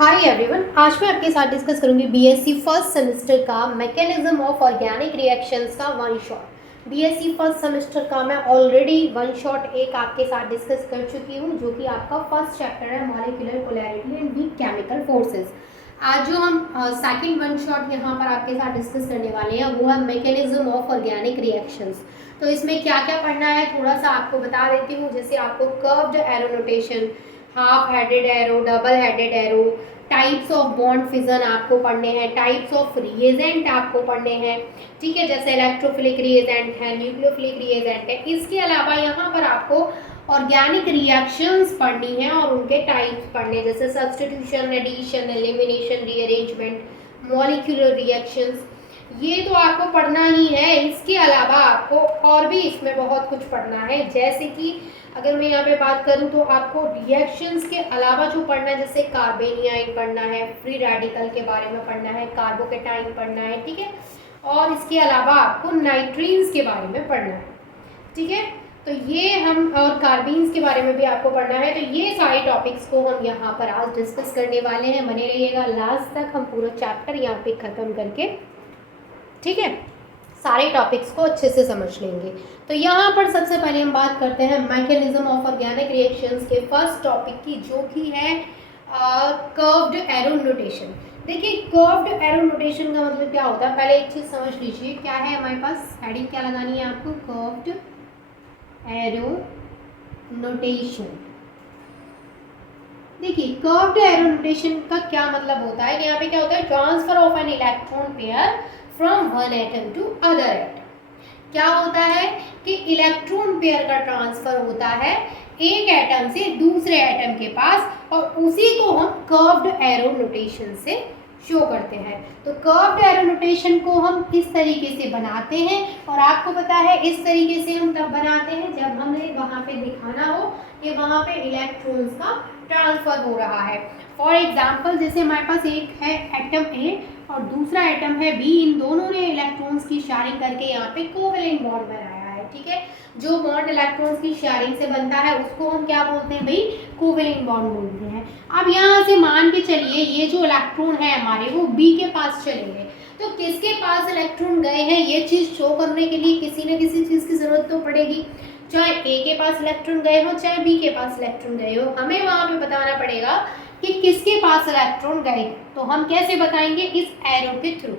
Hi everyone, आज मैं आपके साथ डिस्कस करूंगी बीएससी फर्स्ट सेमेस्टर का मैकेनिज्म ऑफ ऑर्गेनिक रिएक्शंस का one shot. BSc first semester का मैं ऑलरेडी वन शॉट एक आपके साथ डिस्कस कर चुकी हूं, जो कि आपका फर्स्ट चैप्टर है molecular polarity and weak chemical forces. आज जो हम सेकंड वन शॉट यहाँ पर आपके साथ डिस्कस करने वाले हैं वो है मैकेनिज्म ऑफ ऑर्गेनिक रिएक्शंस। तो इसमें क्या क्या पढ़ना है थोड़ा सा आपको बता देती हूँ। जैसे आपको curved arrow notation, half headed arrow, double headed arrow, types of bond fission आपको पढ़ने हैं, टाइप्स ऑफ रिएजेंट आपको पढ़ने हैं, ठीक है, जैसे इलेक्ट्रोफिलिक रिएजेंट है, न्यूक्लियोफिलिक रिएजेंट है। इसके अलावा यहाँ पर आपको ऑर्गेनिक रिएक्शंस पढ़नी है और उनके टाइप्स पढ़ने, जैसे substitution, addition, elimination, rearrangement, molecular reactions. ये तो आपको पढ़ना ही है। इसके अलावा आपको और भी इसमें बहुत कुछ पढ़ना है, जैसे कि अगर मैं यहाँ पे बात करूँ तो आपको रिएक्शंस के अलावा जो पढ़ना है, जैसे कार्बेनियाइन पढ़ना है, फ्री रेडिकल के बारे में पढ़ना है, कार्बोकेटाइन पढ़ना है, ठीक है, और इसके अलावा आपको नाइट्रीन्स के बारे में पढ़ना है, ठीक है। तो ये हम और कार्बीन्स के बारे में भी आपको पढ़ना है। तो ये सारे टॉपिक्स को हम यहाँ पर आज डिस्कस करने वाले हैं। बने रहिएगा लास्ट तक, हम पूरा चैप्टर यहाँ पे ख़त्म करके, ठीक है, सारे टॉपिक्स को अच्छे से समझ लेंगे। तो यहाँ पर सबसे पहले हम बात करते हैं मैकेनिज्म ऑफ ऑर्गेनिक रिएक्शंस के फर्स्ट टॉपिक की, जो कि है कर्व्ड एरो नोटेशन। देखिए, कर्व्ड एरो नोटेशन का मतलब क्या होता है, पहले एक चीज़ समझ लीजिए। क्या है हमारे पास, हेडिंग क्या लगानी है आपको, कर्व्ड एरो नोटेशन। देखिए, कर्व्ड एरो नोटेशन का क्या मतलब होता है, यहाँ पे क्या होता है, transfer of an electron pair from one atom to other atom. क्या होता है कि इलेक्ट्रॉन पेयर का ट्रांसफर होता है एक एटम से दूसरे एटम के पास, और उसी को हम कर्व्ड एरो नोटेशन से शो करते हैं। तो कर्व्ड एरो नोटेशन को हम इस तरीके से बनाते हैं, और आपको पता है इस तरीके से हम तब बनाते हैं जब हमें वहाँ पे दिखाना हो कि वहाँ पे इलेक्ट्रॉन्स का ट्रांसफर हो रहा है। फॉर एग्जाम्पल, जैसे हमारे पास एक है एटम ए और दूसरा एटम है बी, इन दोनों ने इलेक्ट्रॉन्स की शेयरिंग करके यहाँ पे कोवेलेंट बॉन्ड बनाया है, ठीक है। जो बॉन्ड इलेक्ट्रॉन्स की शेयरिंग से बनता है उसको हम क्या बोलते हैं भाई, कोवेलेंट बॉन्ड बोलते हैं। अब यहाँ से मान के चलिए ये जो इलेक्ट्रॉन है हमारे वो बी के पास चले गए, तो किसके पास इलेक्ट्रॉन गए हैं ये चीज़ शो करने के लिए किसी न किसी चीज़ की ज़रूरत तो पड़ेगी। चाहे ए के पास इलेक्ट्रॉन गए हो, चाहे बी के पास इलेक्ट्रॉन गए हो, हमें वहाँ पे बताना पड़ेगा कि किसके पास इलेक्ट्रॉन गए। तो हम कैसे बताएंगे, इस एरो के थ्रू।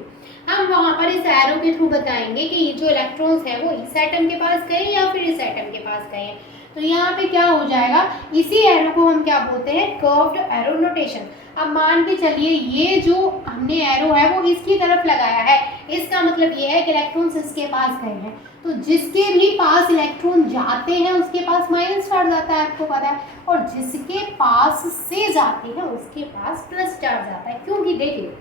हम वहाँ पर इस एरो के थ्रू बताएंगे कि ये जो इलेक्ट्रॉन्स हैं वो इस एटम के पास गए या फिर इस एटम के पास गए। तो यहाँ पे क्या हो जाएगा, इसी एरो को हम क्या बोलते हैं, कर्व्ड एरो नोटेशन। अब मान के चलिए ये जो हमने एरो है वो इसकी तरफ लगाया है, इसका मतलब ये है कि इलेक्ट्रॉन्स इसके पास गए हैं। तो जिसके भी पास इलेक्ट्रॉन जाते हैं उसके पास माइनस चार्ज आता है, आपको पता है, और जिसके पास से जाते हैं उसके पास प्लस चार्ज आता है। क्योंकि देखिए,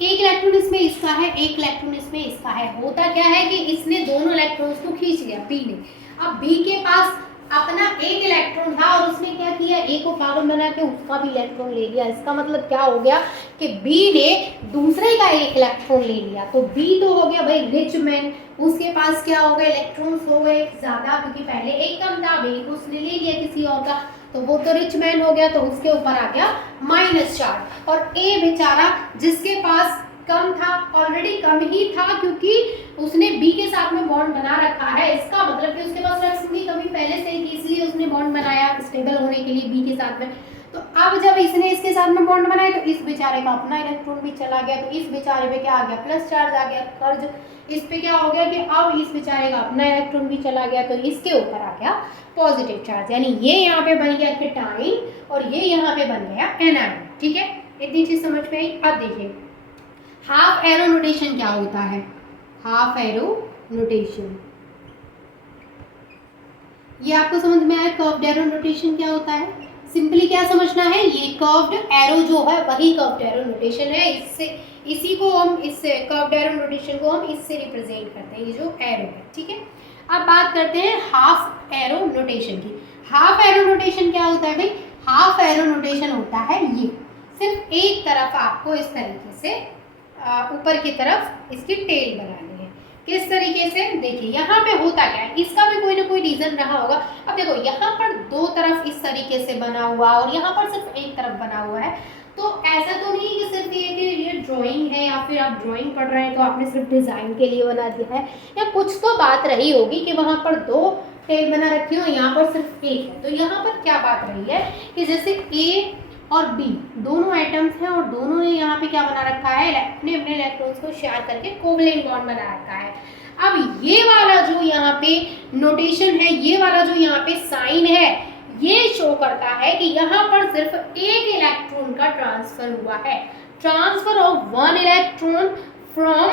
एक इलेक्ट्रॉन इसमें इसका है, एक इलेक्ट्रॉन इसमें इसका है। होता क्या है कि इसने दोनों इलेक्ट्रॉन्स को खींच लिया बी ने। अब बी के पास अपना एक इलेक्ट्रॉन था और उसने क्या किया, ए को कार्बन बना के उसका भी इलेक्ट्रॉन ले लिया। इसका मतलब क्या हो गया कि बी ने दूसरे का एक इलेक्ट्रॉन ले लिया। तो बी तो हो गया भाई रिच मैन, उसके पास क्या हो गए, इलेक्ट्रॉन्स हो गए ज़्यादा, क्योंकि पहले एक कम था, बी को उसने ले लिया किसी और का, तो वो तो रिच मैन हो गया, तो उसके ऊपर आ गया माइनस चार्ज। और ए बेचारा जिसके पास कम था, ऑलरेडी कम ही था क्योंकि उसने बी के साथ में बॉन्ड बना रखा है, इसका मतलब कि उसके पास इलेक्ट्रॉन की कमी पहले से ही, इसलिए उसने बॉन्ड बनाया स्टेबल होने के लिए बी के साथ में। तो अब जब इसने इसके साथ में बॉन्ड बनाया तो इस बेचारे का अपना इलेक्ट्रॉन भी चला गया, तो इस बेचारे पे क्या आ गया, प्लस चार्ज आ गया। कर्ज इस पे क्या हो गया कि अब इस बेचारे का अपना इलेक्ट्रॉन भी चला गया, तो इसके ऊपर आ गया पॉजिटिव चार्ज। यानी ये यहाँ पे बन गया केटाइन और ये यहाँ पे बन गया एनायन, ठीक है। इतनी चीज समझ में आई। अब देखिए, हाफ एरो नोटेशन क्या होता है, हाफ एरो नोटेशन ये आपको समझ में आया। कर्व्ड एरो नोटेशन क्या होता है, सिंपली क्या समझना है, ये कर्व्ड एरो जो है वही कर्व्ड एरो नोटेशन है। इससे इसी को हम इससे कर्व्ड एरो नोटेशन को हम इससे रिप्रेजेंट करते हैं, ये जो एरो है, ठीक है। अब बात करते हैं हाफ एरो नोटेशन की। हाफ एरो नोटेशन क्या होता है भाई, हाफ एरो नोटेशन होता है ये, सिर्फ एक तरफ आपको इस तरीके से ऊपर की तरफ इसकी टेल बनानी है। किस तरीके से, देखिए यहाँ पे होता क्या है, इसका भी कोई ना कोई रीजन रहा होगा। अब देखो यहाँ पर दो तरफ इस तरीके से बना हुआ और यहाँ पर सिर्फ एक तरफ बना हुआ है, तो आप ड्राइंग पढ़ रहे हैं तो आपने सिर्फ डिज़ाइन के लिए बना दिया है, या कुछ तो बात रही होगी कि वहाँ पर 2 टेल बना रखी हो, यहाँ पर सिर्फ एक है। तो यहाँ पर क्या बात रही है कि जैसे ए और बी दोनों एटम्स हैं और दोनों ने यहाँ पे क्या बना रखा है, अपने अपने इलेक्ट्रॉन्स को शेयर करके कोवलेंट बॉन्ड बना रखा है। अब ये वाला जो यहाँ पे नोटेशन है, ये वाला जो यहाँ पे साइन है, ये शो करता है कि यहाँ पर सिर्फ एक इलेक्ट्रॉन का ट्रांसफर हुआ है, transfer of 1 electron from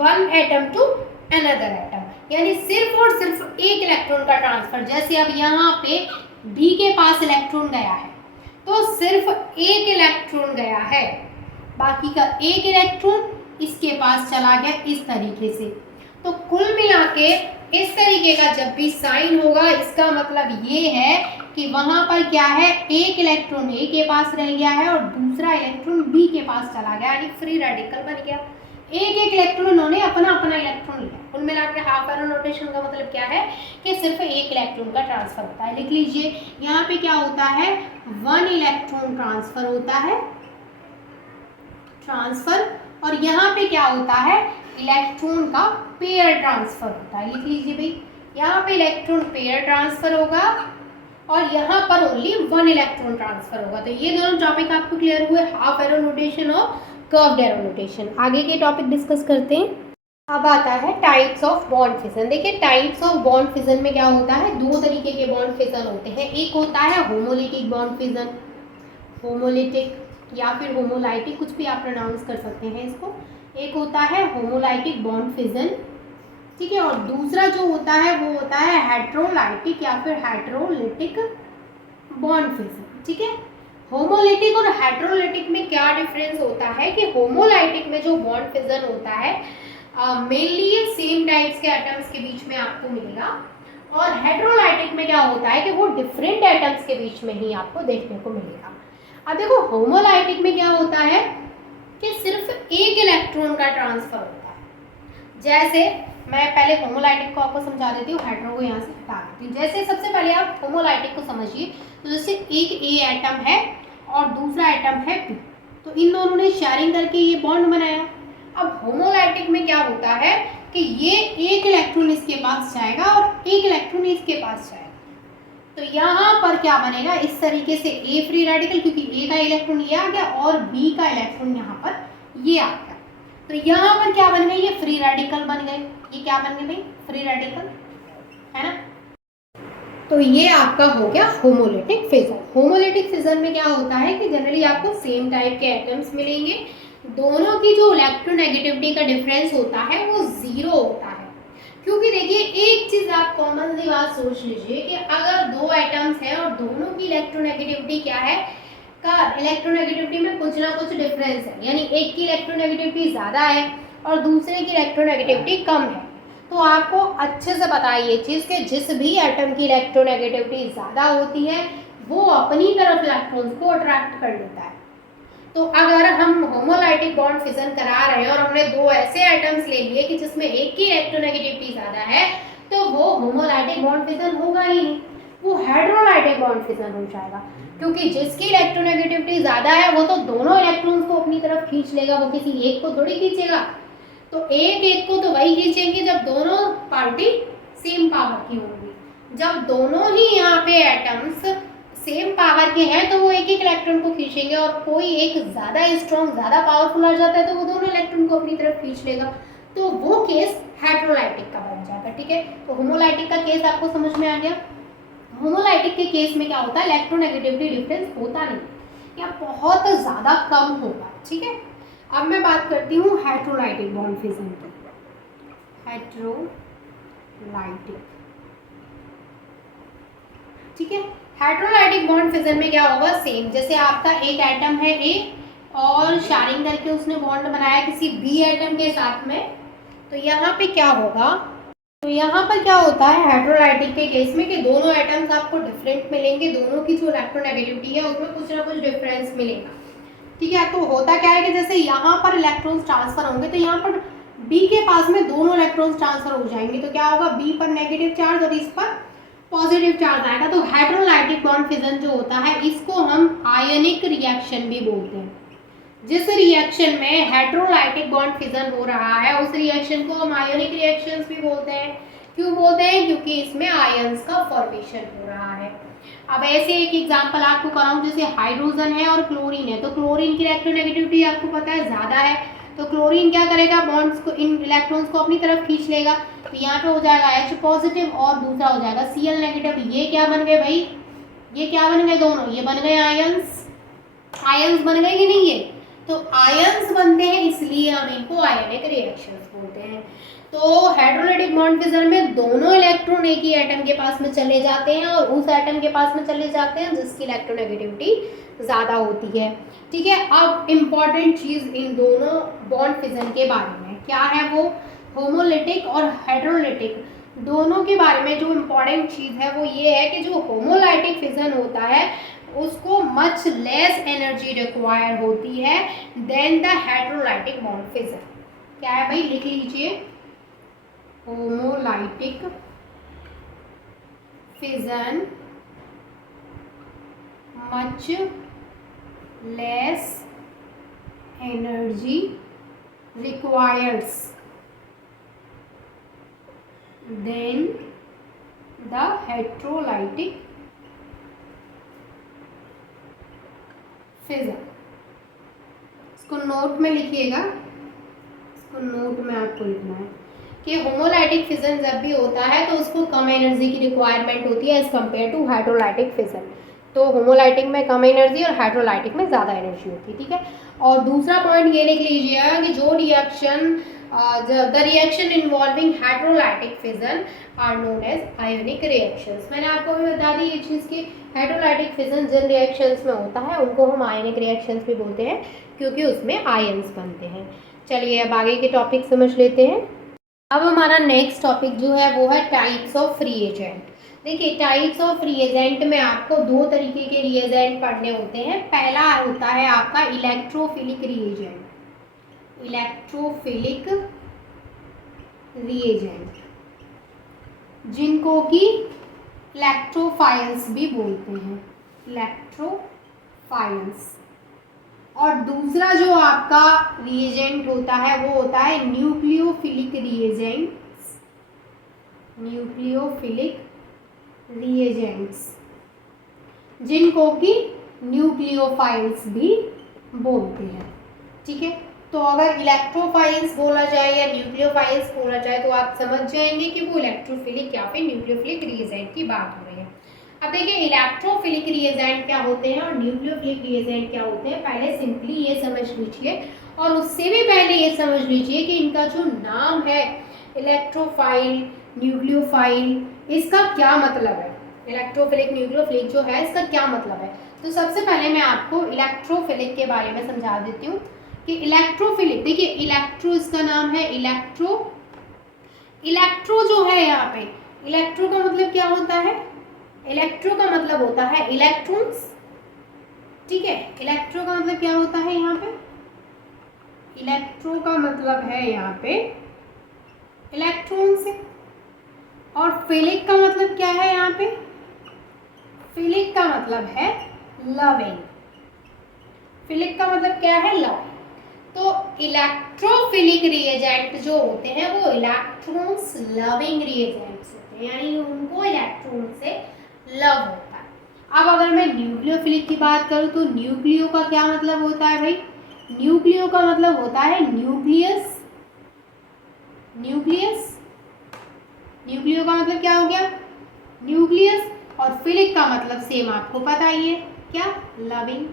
1 atom to another atom, यानी सिर्फ और सिर्फ एक इलेक्ट्रॉन का ट्रांसफर। जैसे अब यहाँ पे बी के पास इलेक्ट्रॉन गया है तो सिर्फ एक इलेक्ट्रॉन गया है, बाकी का एक इलेक्ट्रॉन इसके पास चला गया इस तरीके से। तो कुल मिला के इस तरीके का जब भी साइन होगा, इसका मतलब ये है कि वहां पर क्या है, एक इलेक्ट्रॉन ए के पास रह गया है और दूसरा इलेक्ट्रॉन बी के पास चला गया, यानी फ्री रेडिकल बन गया। एक एक इलेक्ट्रॉन उन्होंने अपना अपना इलेक्ट्रॉन लिया। कुल मिला के हाफ एरो नोटेशन का मतलब क्या है कि सिर्फ एक इलेक्ट्रॉन का ट्रांसफर होता है। लिख लीजिए यहाँ पे क्या होता है, 1 इलेक्ट्रॉन ट्रांसफर होता है, ट्रांसफर, और यहाँ पे क्या होता है, इलेक्ट्रॉन का पेयर ट्रांसफर होता है। लिख लीजिए भाई, यहाँ पे इलेक्ट्रॉन पेयर ट्रांसफर होगा और यहाँ पर ओनली 1 इलेक्ट्रॉन ट्रांसफर होगा। तो ये दोनों टॉपिक आपको क्लियर हुए, हाफ एरो नोटेशन और कर्व्ड एरो नोटेशन। आगे के टॉपिक डिस्कस करते हैं। अब आता है टाइप्स ऑफ बॉन्ड फिजन। देखिए टाइप्स ऑफ बॉन्ड फिजन में क्या होता है, 2 तरीके के बॉन्ड फिजन होते हैं। एक होता है होमोलिटिक बॉन्ड फिजन, होमोलिटिक या फिर होमोलाइटिक, कुछ भी आप प्रोनाउंस कर सकते हैं इसको। एक होता है होमोलाइटिक बॉन्ड फिजन, ठीक है, और दूसरा जो होता है वो होता है हेट्रोलाइटिक या फिर हेट्रोलिटिक बॉन्ड फिजन, ठीक है। होमोलिटिक और हेट्रोलिटिक में क्या डिफरेंस होता है कि होमोलाइटिक में जो बॉन्ड फिजन होता है मेनली ये सेम टाइप्स के एटम्स के बीच में आपको मिलेगा, और हेट्रोलाइटिक में क्या होता है कि वो डिफरेंट एटम्स के बीच में ही आपको देखने को मिलेगा। अब देखो होमोलाइटिक में क्या होता है कि सिर्फ एक इलेक्ट्रॉन का ट्रांसफर होता है। जैसे मैं पहले होमोलाइटिक को आपको समझा देती हूँ, हेट्रो को यहाँ से हटा देती हूँ। जैसे सबसे पहले आप होमोलाइटिक को समझिए, तो जैसे एक ए एटम है और दूसरा एटम है बी, तो इन दोनों ने शेयरिंग करके ये बॉन्ड बनाया। अब होमोलाइटिक में क्या होता है कि ये एक इलेक्ट्रॉन इसके पास जाएगा और एक इलेक्ट्रॉन इसके पास जाएगा, तो यहाँ पर क्या बनेगा, इस तरीके से ए फ्री रेडिकल, क्योंकि ए का इलेक्ट्रॉन ये आ गया और बी का इलेक्ट्रॉन यहाँ पर ये आ गया, तो यहाँ पर क्या बन गए, ये फ्री रेडिकल बन गए। ये क्या बन गए भाई, फ्री रेडिकल, है ना। तो ये आपका हो गया होमोलिटिक फिजन। होमोलिटिक फिजन में क्या होता है कि जनरली आपको सेम टाइप के एटम्स मिलेंगे, दोनों की जो इलेक्ट्रोनेगेटिविटी का डिफरेंस होता है वो 0 होता है। क्योंकि देखिए एक चीज आप कॉमन सी बात सोच लीजिए कि अगर 2 एटम्स हैं और दोनों की इलेक्ट्रोनेगेटिविटी क्या है, का इलेक्ट्रोनेगेटिविटी में कुछ ना कुछ डिफरेंस है, यानी एक की इलेक्ट्रोनेगेटिविटी ज़्यादा है और दूसरे की इलेक्ट्रोनेगेटिविटी कम है, तो आपको अच्छे से पता है ये चीज़ कि जिस भी एटम की इलेक्ट्रोनेगेटिविटी ज़्यादा होती है वो अपनी तरफ इलेक्ट्रॉन्स को अट्रैक्ट कर लेता है। तो अगर हम होमोलाइटिक बॉन्ड फिजन करा रहे हैं और हमने 2 ऐसे एटम्स ले लिए कि जिसमें एक की इलेक्ट्रोनेगेटिविटी ज़्यादा है, तो वो होमोलाइटिक बॉन्ड फिजन होगा ही नहीं, वो हेट्रोलाइटिक बॉन्ड फिजन हो जाएगा। क्योंकि जिसकी इलेक्ट्रोनेगेटिविटी ज़्यादा है वो तो दोनों इलेक्ट्रॉन्स को अपनी तरफ खींच लेगा, वो किसी एक को थोड़ी खींचेगा। तो एक को तो वही खींचेंगे जब दोनों पार्टी सेम पावर की होंगी। जब दोनों ही यहाँ पे एटम्स सेम पावर के हैं तो वो एक एक इलेक्ट्रॉन को खींचेंगे, और कोई एक ज़्यादा स्ट्रॉन्ग ज़्यादा पावरफुल आ जाता है तो वो दोनों इलेक्ट्रॉन को अपनी तरफ खींच लेगा, तो वो केस हेट्रोलाइटिक का बन जाएगा, ठीक है। तो होमोलाइटिक का केस आपको समझ में आ गया। होमोलाइटिक के केस में क्या होता है, इलेक्ट्रोनेगेटिविटी डिफरेंस होता नहीं या बहुत ज़्यादा कम होगा, ठीक है। अब मैं बात करती हूँ हेट्रोलाइटिक बॉन्ड फिजन की। हेट्रोलाइटिक, ठीक है। हेट्रोलाइटिक बॉन्ड फिजन में क्या होगा, सेम जैसे आपका एक एटम है ए और शेयरिंग करके उसने बॉन्ड बनाया किसी बी एटम के साथ में, तो यहाँ पे क्या होगा, तो यहाँ पर क्या होता है हेट्रोलाइटिक के केस में कि दोनों एटम्स आपको डिफरेंट मिलेंगे, दोनों की जो इलेक्ट्रोनेगेटिविटी है उसमें कुछ ना कुछ डिफरेंस मिलेगा, ठीक है। तो होता क्या है कि जैसे यहाँ पर इलेक्ट्रॉन्स ट्रांसफर होंगे तो यहाँ पर बी के पास में दोनों इलेक्ट्रॉन्स ट्रांसफर हो जाएंगे, तो क्या होगा, बी पर नेगेटिव चार्ज और इस पर पॉजिटिव चार्ज आएगा। तो हेट्रोलाइटिक बॉन्ड फिजन जो होता है इसको हम आयनिक रिएक्शन भी बोलते हैं, जिस रिएक्शन में हेटेरोलाइटिक बॉन्ड फिजन हो रहा है उस रिएक्शन को हम आयोनिक रिएक्शंस भी बोलते हैं। क्यों बोलते हैं? क्योंकि इसमें आयंस का फॉर्मेशन हो रहा है। अब ऐसे एक एग्जांपल आपको कराऊं, जैसे हाइड्रोजन है और क्लोरीन है, तो क्लोरीन की इलेक्ट्रोनेगेटिविटी आपको पता है ज़्यादा है, तो क्लोरीन क्या करेगा? बॉन्ड्स को, इन इलेक्ट्रॉन्स को अपनी तरफ खींच लेगा, तो यहाँ पे हो जाएगा H पॉजिटिव और दूसरा हो जाएगा Cl नेगेटिव। ये क्या बन गए भाई? ये क्या बन गए? दोनों ये बन गए आयंस। आयंस बन गए कि नहीं? ये तो आयंस बनते हैं, इसलिए हम इनको आयनिक रिएक्शंस बोलते हैं। तो हाइड्रोलाइटिक बॉन्ड फिजन में दोनों इलेक्ट्रॉन एक ही एटम के पास में चले जाते हैं और उस एटम के पास में चले जाते हैं जिसकी इलेक्ट्रोनेगेटिविटी ज़्यादा होती है। ठीक है, अब इम्पॉर्टेंट चीज़ इन दोनों बॉन्ड फिजन के बारे में क्या है, वो होमोलिटिक और हाइड्रोलिटिक दोनों के बारे में जो इम्पॉर्टेंट चीज़ है वो ये है कि जो होमोलाइटिक फिजन होता है उसको मच लेस एनर्जी रिक्वायर होती है than the heterolytic bond fission. क्या है भाई? लिख लीजिए, homolytic fission much less energy requires than the heterolytic fission. इसको नोट में लिखिएगा, इसको नोट में आपको लिखना है कि होमोलाइटिक फिजन जब भी होता है तो उसको कम एनर्जी की रिक्वायरमेंट होती है as compare to hydrolytic fission. तो होमोलाइटिक में कम एनर्जी और हाइड्रोलाइटिक में ज़्यादा एनर्जी होती है। ठीक है, और दूसरा पॉइंट ये लिख लीजिएगा कि जो reaction the reaction involving hydrolytic fission are known as ionic reactions. मैंने आपको भी बता दी ये चीज़ की हाइड्रोलाइटिक फिजन जिन रिएक्शंस में होता है उनको हम आयनिक रिएक्शंस भी बोलते हैं क्योंकि उसमें आयंस बनते हैं। चलिए अब आगे के टॉपिक समझ लेते हैं। अब हमारा नेक्स्ट टॉपिक जो है वो है टाइप्स ऑफ रिएजेंट। देखिए, टाइप्स ऑफ रिएजेंट में आपको दो तरीके के रिएजेंट पढ़ने होते हैं। पहला होता है आपका इलेक्ट्रोफिलिक रिएजेंट, इलेक्ट्रोफिलिक रिएजेंट जिनको कि इलेक्ट्रोफाइल्स भी बोलते हैं, इलेक्ट्रोफाइल्स। और दूसरा जो आपका रिएजेंट होता है वो होता है न्यूक्लियोफिलिक रिएजेंट्स, न्यूक्लियोफिलिक रिएजेंट्स जिनको कि न्यूक्लियोफाइल्स भी बोलते हैं। ठीक है, तो अगर इलेक्ट्रोफाइल्स बोला जाए या न्यूक्लियोफाइल्स बोला जाए तो आप समझ जाएंगे कि वो इलेक्ट्रोफिलिक या फिर न्यूक्लियोफिलिक रिएजेंट की बात हो रही है। अब देखिए, इलेक्ट्रोफिलिक रिएजेंट क्या होते हैं और न्यूक्लियोफिलिक रिएजेंट क्या होते हैं, पहले सिंपली ये समझ लीजिए और उससे भी पहले ये समझ लीजिए कि इनका जो नाम है इलेक्ट्रोफाइल, न्यूक्लियोफाइल, इसका क्या मतलब है। इलेक्ट्रोफिलिक, न्यूक्लियोफिलिक जो है इसका क्या मतलब है। तो सबसे पहले मैं आपको इलेक्ट्रोफिलिक के बारे में समझा देती हूँ कि इलेक्ट्रोफिलिक, देखिए इलेक्ट्रो इसका नाम है, इलेक्ट्रो, इलेक्ट्रो जो है यहाँ पे, इलेक्ट्रो का मतलब क्या होता है, इलेक्ट्रो का मतलब होता है इलेक्ट्रॉन्स। ठीक है, इलेक्ट्रो का मतलब क्या होता है यहाँ पे, इलेक्ट्रो का मतलब है यहाँ पे इलेक्ट्रॉन्स। और फिलिक का मतलब क्या है यहाँ पे, फिलिक का मतलब है लविंग, फिलिक का मतलब क्या है, लव। तो इलेक्ट्रोफिलिक रिएजेंट जो होते हैं वो इलेक्ट्रॉन्स लविंग रिएजेंट्स होते हैं, यानी उनको इलेक्ट्रॉन से लव होता है। अब अगर मैं न्यूक्लियोफिलिक की बात करूं तो न्यूक्लियो का क्या मतलब होता है भाई, न्यूक्लियो का मतलब होता है न्यूक्लियस, न्यूक्लियस, न्यूक्लियो का मतलब क्या हो गया, न्यूक्लियस। और फिलिक का मतलब सेम आपको पता ही है, क्या, लविंग।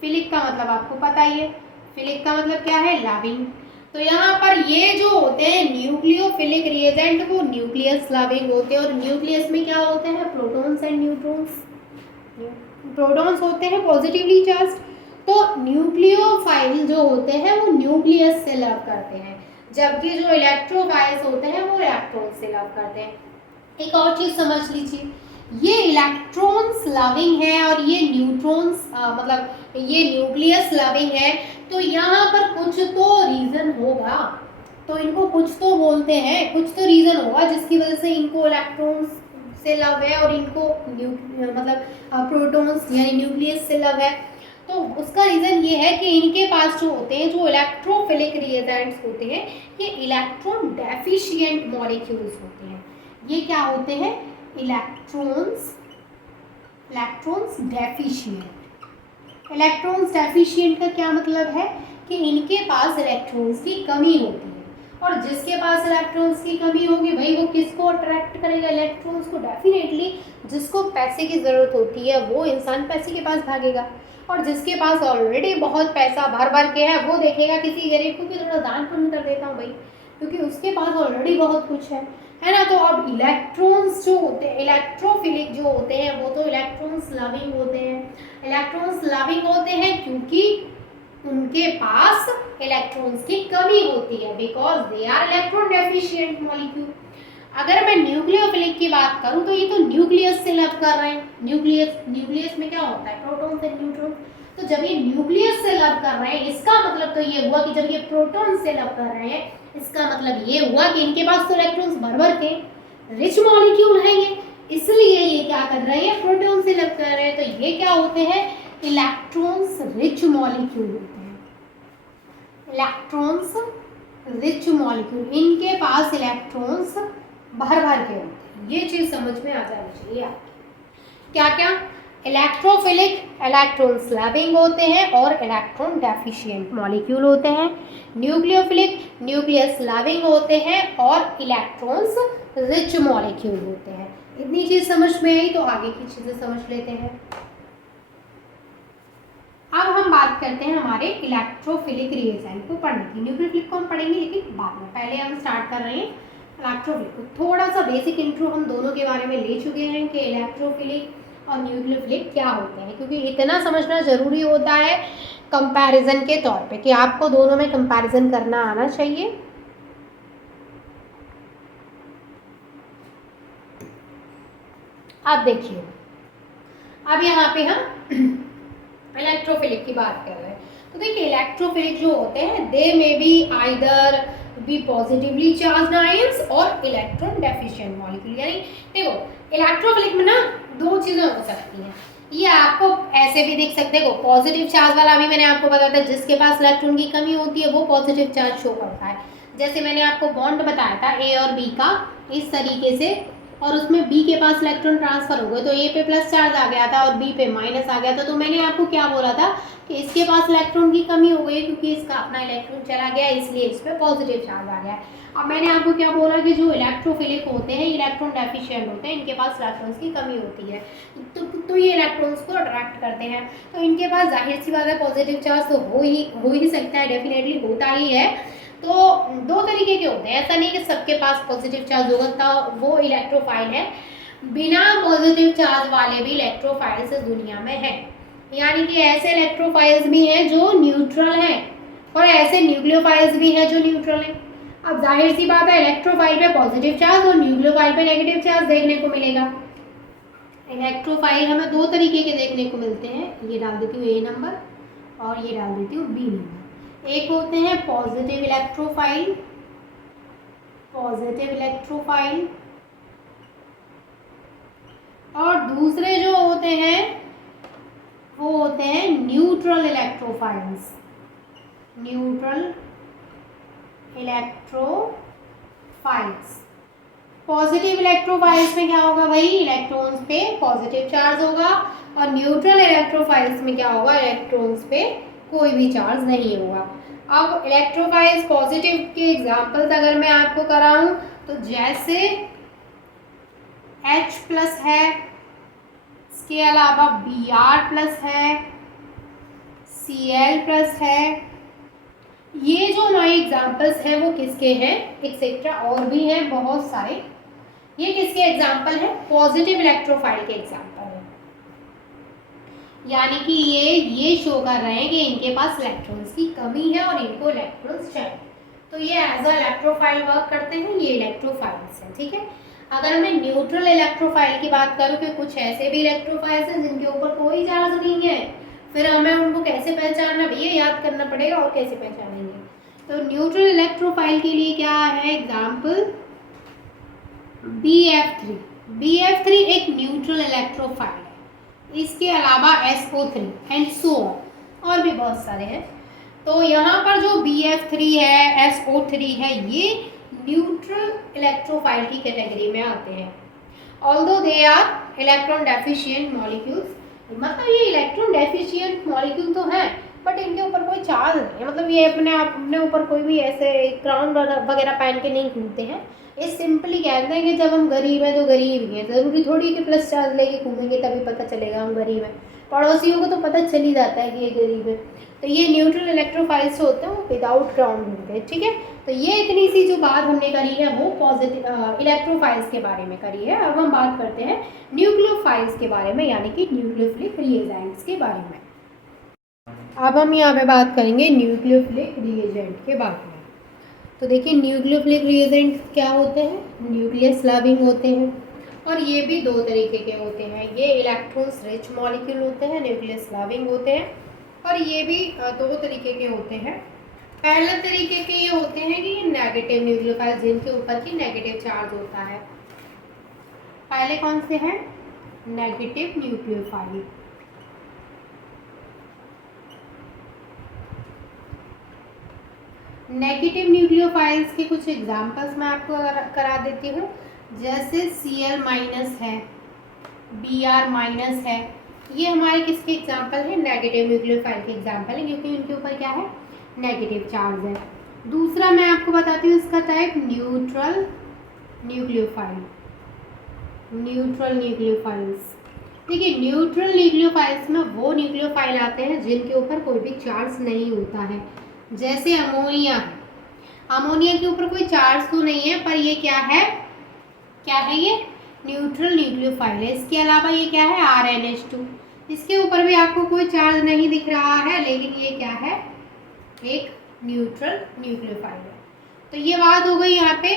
फिलिक का मतलब आपको पता ही है, फिलिक का मतलब क्या है, लविंग। तो यहाँ पर ये जो होते हैं न्यूक्लियोफिलिक रिएजेंट वो न्यूक्लियस लविंग होते हैं। और न्यूक्लियस में क्या होते हैं, प्रोटॉन्स एंड न्यूट्रॉन्स, प्रोटॉन्स होते हैं पॉजिटिवली चार्ज्ड। तो न्यूक्लियोफाइल जो होते हैं वो न्यूक्लियस से लव करते हैं, जबकि जो इलेक्ट्रोफाइल्स होते हैं वो इलेक्ट्रॉन से लव करते हैं। एक और चीज समझ लीजिए, ये इलेक्ट्रॉन्स लविंग है और ये न्यूट्रॉन्स मतलब ये न्यूक्लियस लविंग है। तो यहाँ पर कुछ तो रीजन होगा, तो इनको कुछ तो बोलते हैं, कुछ तो रीजन होगा जिसकी वजह से इनको इलेक्ट्रॉन्स से लव है और इनको मतलब प्रोटॉन्स यानी न्यूक्लियस से लव है। तो उसका रीज़न ये है कि इनके पास जो होते हैं, जो इलेक्ट्रोफिलिक रिएजेंट्स होते हैं, ये इलेक्ट्रॉन डेफिशिएंट मॉलिक्यूल्स होते हैं। ये क्या होते हैं? Electrons deficient. इलेक्ट्रॉन्स डेफिशिएंट का क्या मतलब है कि इनके पास इलेक्ट्रॉन्स की कमी होती है, और जिसके पास इलेक्ट्रॉन्स की कमी होगी भाई वो किसको अट्रैक्ट करेगा? इलेक्ट्रॉन्स को। डेफिनेटली जिसको पैसे की ज़रूरत होती है वो इंसान पैसे के पास भागेगा, और जिसके पास ऑलरेडी बहुत पैसा भर भर के है वो देखेगा किसी गरीब को कि थोड़ा दान पुण्य कर देता हूँ भाई, क्योंकि उसके पास ऑलरेडी बहुत कुछ है ना। तो अब इलेक्ट्रॉन्स जो होते हैं, इलेक्ट्रोफिलिक जो होते हैं, वो तो इलेक्ट्रॉन्स लविंग होते हैं। इलेक्ट्रॉन्स लविंग होते हैं क्योंकि उनके पास इलेक्ट्रॉन्स की कमी होती है, because they are electron deficient molecule. अगर मैं न्यूक्लियोफिलिक की बात करूं तो ये तो न्यूक्लियस से लव कर रहे हैं। न्यूक्लियस में क्या होता है? Protons and neutron. तो जब ये न्यूक्लियस से लव कर रहे हैं, इसका मतलब तो ये हुआ कि जब ये प्रोटॉन से लव कर रहे हैं, इसका मतलब ये हुआ कि इनके पास तो इलेक्ट्रॉन्स भर भर के रिच मॉलिक्यूल हैं ये, इसलिए ये क्या कर रहे हैं? प्रोटॉन से लव कर रहे हैं। तो ये क्या होते हैं? इलेक्ट्रॉन्स रिच मॉलिक्यूल होते हैं। इलेक्ट्रॉन्स रिच मॉलिक्यूल, इनके पास इलेक्ट्रॉन्स भर भर के होते हैं। ये चीज समझ में आ जानी चाहिए आपको। क्या क्या? इलेक्ट्रोफिलिक, इलेक्ट्रॉन्स लविंग होते हैं और इलेक्ट्रॉन डेफिशिएंट मॉलिक्यूल होते हैं। न्यूक्लियोफिलिक, न्यूक्लियस लविंग होते हैं और इलेक्ट्रॉन्स रिच मॉलिक्यूल होते हैं। इतनी चीज समझ में आई, तो आगे की चीजें समझ लेते हैं। अब हम बात करते हैं हमारे इलेक्ट्रोफिलिक रिएजेंट को पढ़ने की। न्यूक्लियोफिलिक को हम पढ़ेंगे लेकिन बाद में, पहले हम स्टार्ट कर रहे हैं इलेक्ट्रोफिलिक को। थोड़ा सा बेसिक इंट्रो हम दोनों के बारे में ले चुके हैं कि इलेक्ट्रोफिलिक और न्यूक्लियोफिलिक क्या होते हैं, क्योंकि इतना समझना ज़रूरी होता है कंपैरिजन के तौर पे कि आपको दोनों में कंपैरिजन करना आना चाहिए। अब देखिए, अब यहाँ पे हम इलेक्ट्रोफिलिक की बात कर रहे हैं। तो देखिए, इलेक्ट्रोफिलिक जो होते हैं, they may be either be positively charged ions और इलेक्ट्रॉन डेफिशिएंट मॉलिक्यूल। यानी देखो, इलेक्ट्रोफिलिक में ना दो चीज़ें हो सकती हैं। ये आपको ऐसे भी दिख सकते हैं, पॉजिटिव चार्ज वाला अभी मैंने आपको बताया था, जिसके पास इलेक्ट्रॉन की कमी होती है वो पॉजिटिव चार्ज शो करता है। जैसे मैंने आपको बॉन्ड बताया था ए और बी का, इस तरीके से, और उसमें बी के पास इलेक्ट्रॉन ट्रांसफर हो गए तो ए पे प्लस चार्ज आ गया था और बी पे माइनस आ गया था। तो मैंने आपको क्या बोला था कि इसके पास इलेक्ट्रॉन की कमी हो गई क्योंकि इसका अपना इलेक्ट्रॉन चला गया, इसलिए इस पर पॉजिटिव चार्ज आ गया। अब मैंने आपको क्या बोला कि जो इलेक्ट्रोफिलिक होते हैं, इलेक्ट्रॉन डेफिशिएंट होते हैं, इनके पास इलेक्ट्रॉन्स की कमी होती है, तो ये इलेक्ट्रॉन्स को अट्रैक्ट करते हैं। तो इनके पास जाहिर सी बात है पॉजिटिव चार्ज तो हो ही सकता है, डेफिनेटली होता ही है। तो दो तरीके के होते हैं, ऐसा नहीं कि सबके पास पॉजिटिव चार्ज होगा तो वो इलेक्ट्रोफाइल है। बिना पॉजिटिव चार्ज वाले भी इलेक्ट्रोफाइल्स इस दुनिया में है। यानी कि ऐसे इलेक्ट्रोफाइल्स भी हैं जो न्यूट्रल हैं और ऐसे न्यूक्लियोफाइल्स भी हैं जो न्यूट्रल हैं। अब जाहिर सी बात है, इलेक्ट्रोफाइल पे पॉजिटिव चार्ज और न्यूक्लियोफाइल पे नेगेटिव चार्ज देखने को मिलेगा। इलेक्ट्रोफाइल हमें दो तरीके के देखने को मिलते हैं, ये डाल देती हूँ ए नंबर और ये डाल देती हूँ बी नंबर। एक होते हैं पॉजिटिव इलेक्ट्रोफाइल, और दूसरे जो होते हैं वो होते हैं न्यूट्रल इलेक्ट्रोफाइल्स। पॉजिटिव इलेक्ट्रोफाइल्स में क्या होगा भाई? इलेक्ट्रॉन्स पे पॉजिटिव चार्ज होगा, और न्यूट्रल इलेक्ट्रोफाइल्स में क्या होगा? इलेक्ट्रॉन्स पे कोई भी चार्ज नहीं होगा। अब इलेक्ट्रोफाइल्स पॉजिटिव के एग्जांपल्स अगर मैं आपको कराऊं तो जैसे H प्लस है, इसके अलावा Br+ है, Cl+ है, ये जो हमारे एग्जाम्पल्स हैं वो किसके हैं? एक्सेट्रा और भी हैं बहुत सारे। ये किसके एग्जाम्पल हैं? पॉजिटिव इलेक्ट्रोफाइल के एग्जाम्पल हैं। यानी कि ये शो कर रहे हैं कि इनके पास इलेक्ट्रॉन्स की कमी है और इनको इलेक्ट्रॉन्स चाहिए, तो ये एज अ इलेक्ट्रोफाइल वर्क करते हैं, ये इलेक्ट्रोफाइल्स हैं। ठीक है। अगर मैं न्यूट्रल इलेक्ट्रोफाइल की बात करूँ कि कुछ ऐसे भी इलेक्ट्रोफाइल्स हैं जिनके ऊपर कोई चार्ज नहीं है, फिर हमें उनको कैसे पहचानना, भैया याद करना पड़ेगा, और कैसे पहचानेंगे? तो न्यूट्रल इलेक्ट्रोफाइल के लिए क्या है एग्जाम्पल? BF3 एक न्यूट्रल इलेक्ट्रोफाइल है। इसके अलावा SO3 एंड सो ऑन। और भी बहुत सारे हैं। तो यहाँ पर जो BF3 है, SO3 है, ये न्यूट्रल इलेक्ट्रोफाइल की कैटेगरी में आते हैं। Although they are electron deficient molecules, मतलब ये इलेक्ट्रॉन डेफिशिएंट मॉलिक्यूल तो हैं बट इनके ऊपर कोई चार्ज नहीं है, मतलब ये अपने ऊपर कोई भी ऐसे क्राउन वगैरह पहन के नहीं घूमते हैं। ये सिंपली कहते हैं कि जब हम गरीब हैं तो गरीब ही हैं, ज़रूरी थोड़ी कि प्लस चार्ज लेके घूमेंगे तभी पता चलेगा हम गरीब हैं, पड़ोसियों को तो पता चल ही जाता है कि ये गरीब है। तो ये न्यूट्रल इलेक्ट्रोफाइल्स होते हैं, वो विदाउट ग्राउंड होते हैं, ठीक है। तो ये इतनी सी जो बात हमने करी है वो पॉजिटिव इलेक्ट्रोफाइल्स के बारे में करी है। अब हम बात करते हैं न्यूक्लियोफाइल्स के बारे में, यानी कि न्यूक्लियोफिलिक रिएजेंट्स के बारे में। अब हम यहाँ पे बात करेंगे न्यूक्लियोफिलिक रिएजेंट के बारे में। तो देखिए न्यूक्लियोफिलिक रिएजेंट क्या होते हैं, न्यूक्लियस लविंग होते हैं, और ये भी दो तरीके के होते हैं। ये इलेक्ट्रॉन्स रिच मॉलिक्यूल होते हैं, न्यूक्लियस लविंग होते हैं, और ये भी दो तरीके के होते हैं। पहले तरीके के ये होते हैं कि नेगेटिव न्यूक्लियोफाइल, जिनके ऊपर की नेगेटिव चार्ज होता है। पहले कौन से हैं, नेगेटिव न्यूक्लियोफाइल। नेगेटिव न्यूक्लियोफाइल्स के कुछ एग्जांपल्स मैं आपको करा देती हूँ, जैसे Cl माइनस है, Br माइनस है, ये हमारे किसके एग्जांपल है, नेगेटिव न्यूक्लियोफाइल के एग्जांपल है, क्योंकि इनके ऊपर क्या है, नेगेटिव चार्ज है। दूसरा मैं आपको बताती हूँ इसका type, neutral nucleophile. Neutral nucleophiles, देखिए न्यूट्रल न्यूक्लियोफाइल्स में वो न्यूक्लियोफाइल आते हैं जिनके ऊपर कोई भी चार्ज नहीं होता है, जैसे अमोनिया है। अमोनिया के ऊपर कोई चार्ज तो नहीं है, पर ये क्या है, ये न्यूट्रल न्यूक्लियोफाइल है। इसके अलावा ये क्या है, RnH2, इसके ऊपर भी आपको कोई चार्ज नहीं दिख रहा है, लेकिन ये क्या है, एक न्यूट्रल न्यूक्लियोफाइल है। तो ये बात हो गई यहाँ पे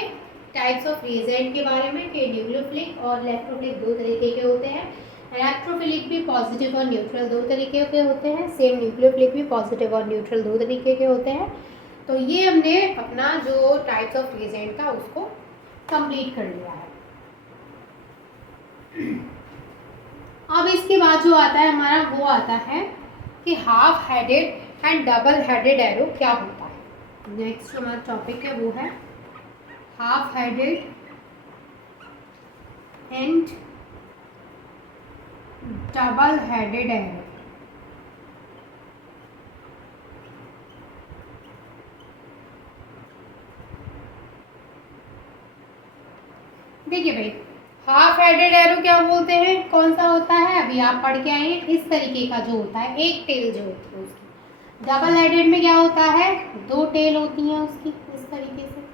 टाइप्स ऑफ रिएजेंट के बारे में कि न्यूक्लियोफिलिक और इलेक्ट्रोफिलिक दो तरीके के होते हैं। इलेक्ट्रोफिलिक भी पॉजिटिव और न्यूट्रल दो तरीके के होते हैं, सेम न्यूक्लियोफिलिक भी पॉजिटिव और न्यूट्रल दो तरीके के होते हैं। तो ये हमने अपना जो टाइप्स ऑफ रिएजेंट था उसको कंप्लीट कर लिया है। अब इसके बाद जो आता है हमारा, वो आता है कि half headed and double headed arrow क्या होता है। नेक्स्ट हमारा टॉपिक है वो है half headed and double headed arrow. देखिए भाई, हाफ हेडेड एरो क्या बोलते हैं, कौन सा होता है, अभी आप पढ़ के आए हैं, इस तरीके का जो होता है, एक टेल जो होती है उसकी। डबल हेडेड में क्या होता है, दो टेल होती हैं उसकी, इस तरीके से,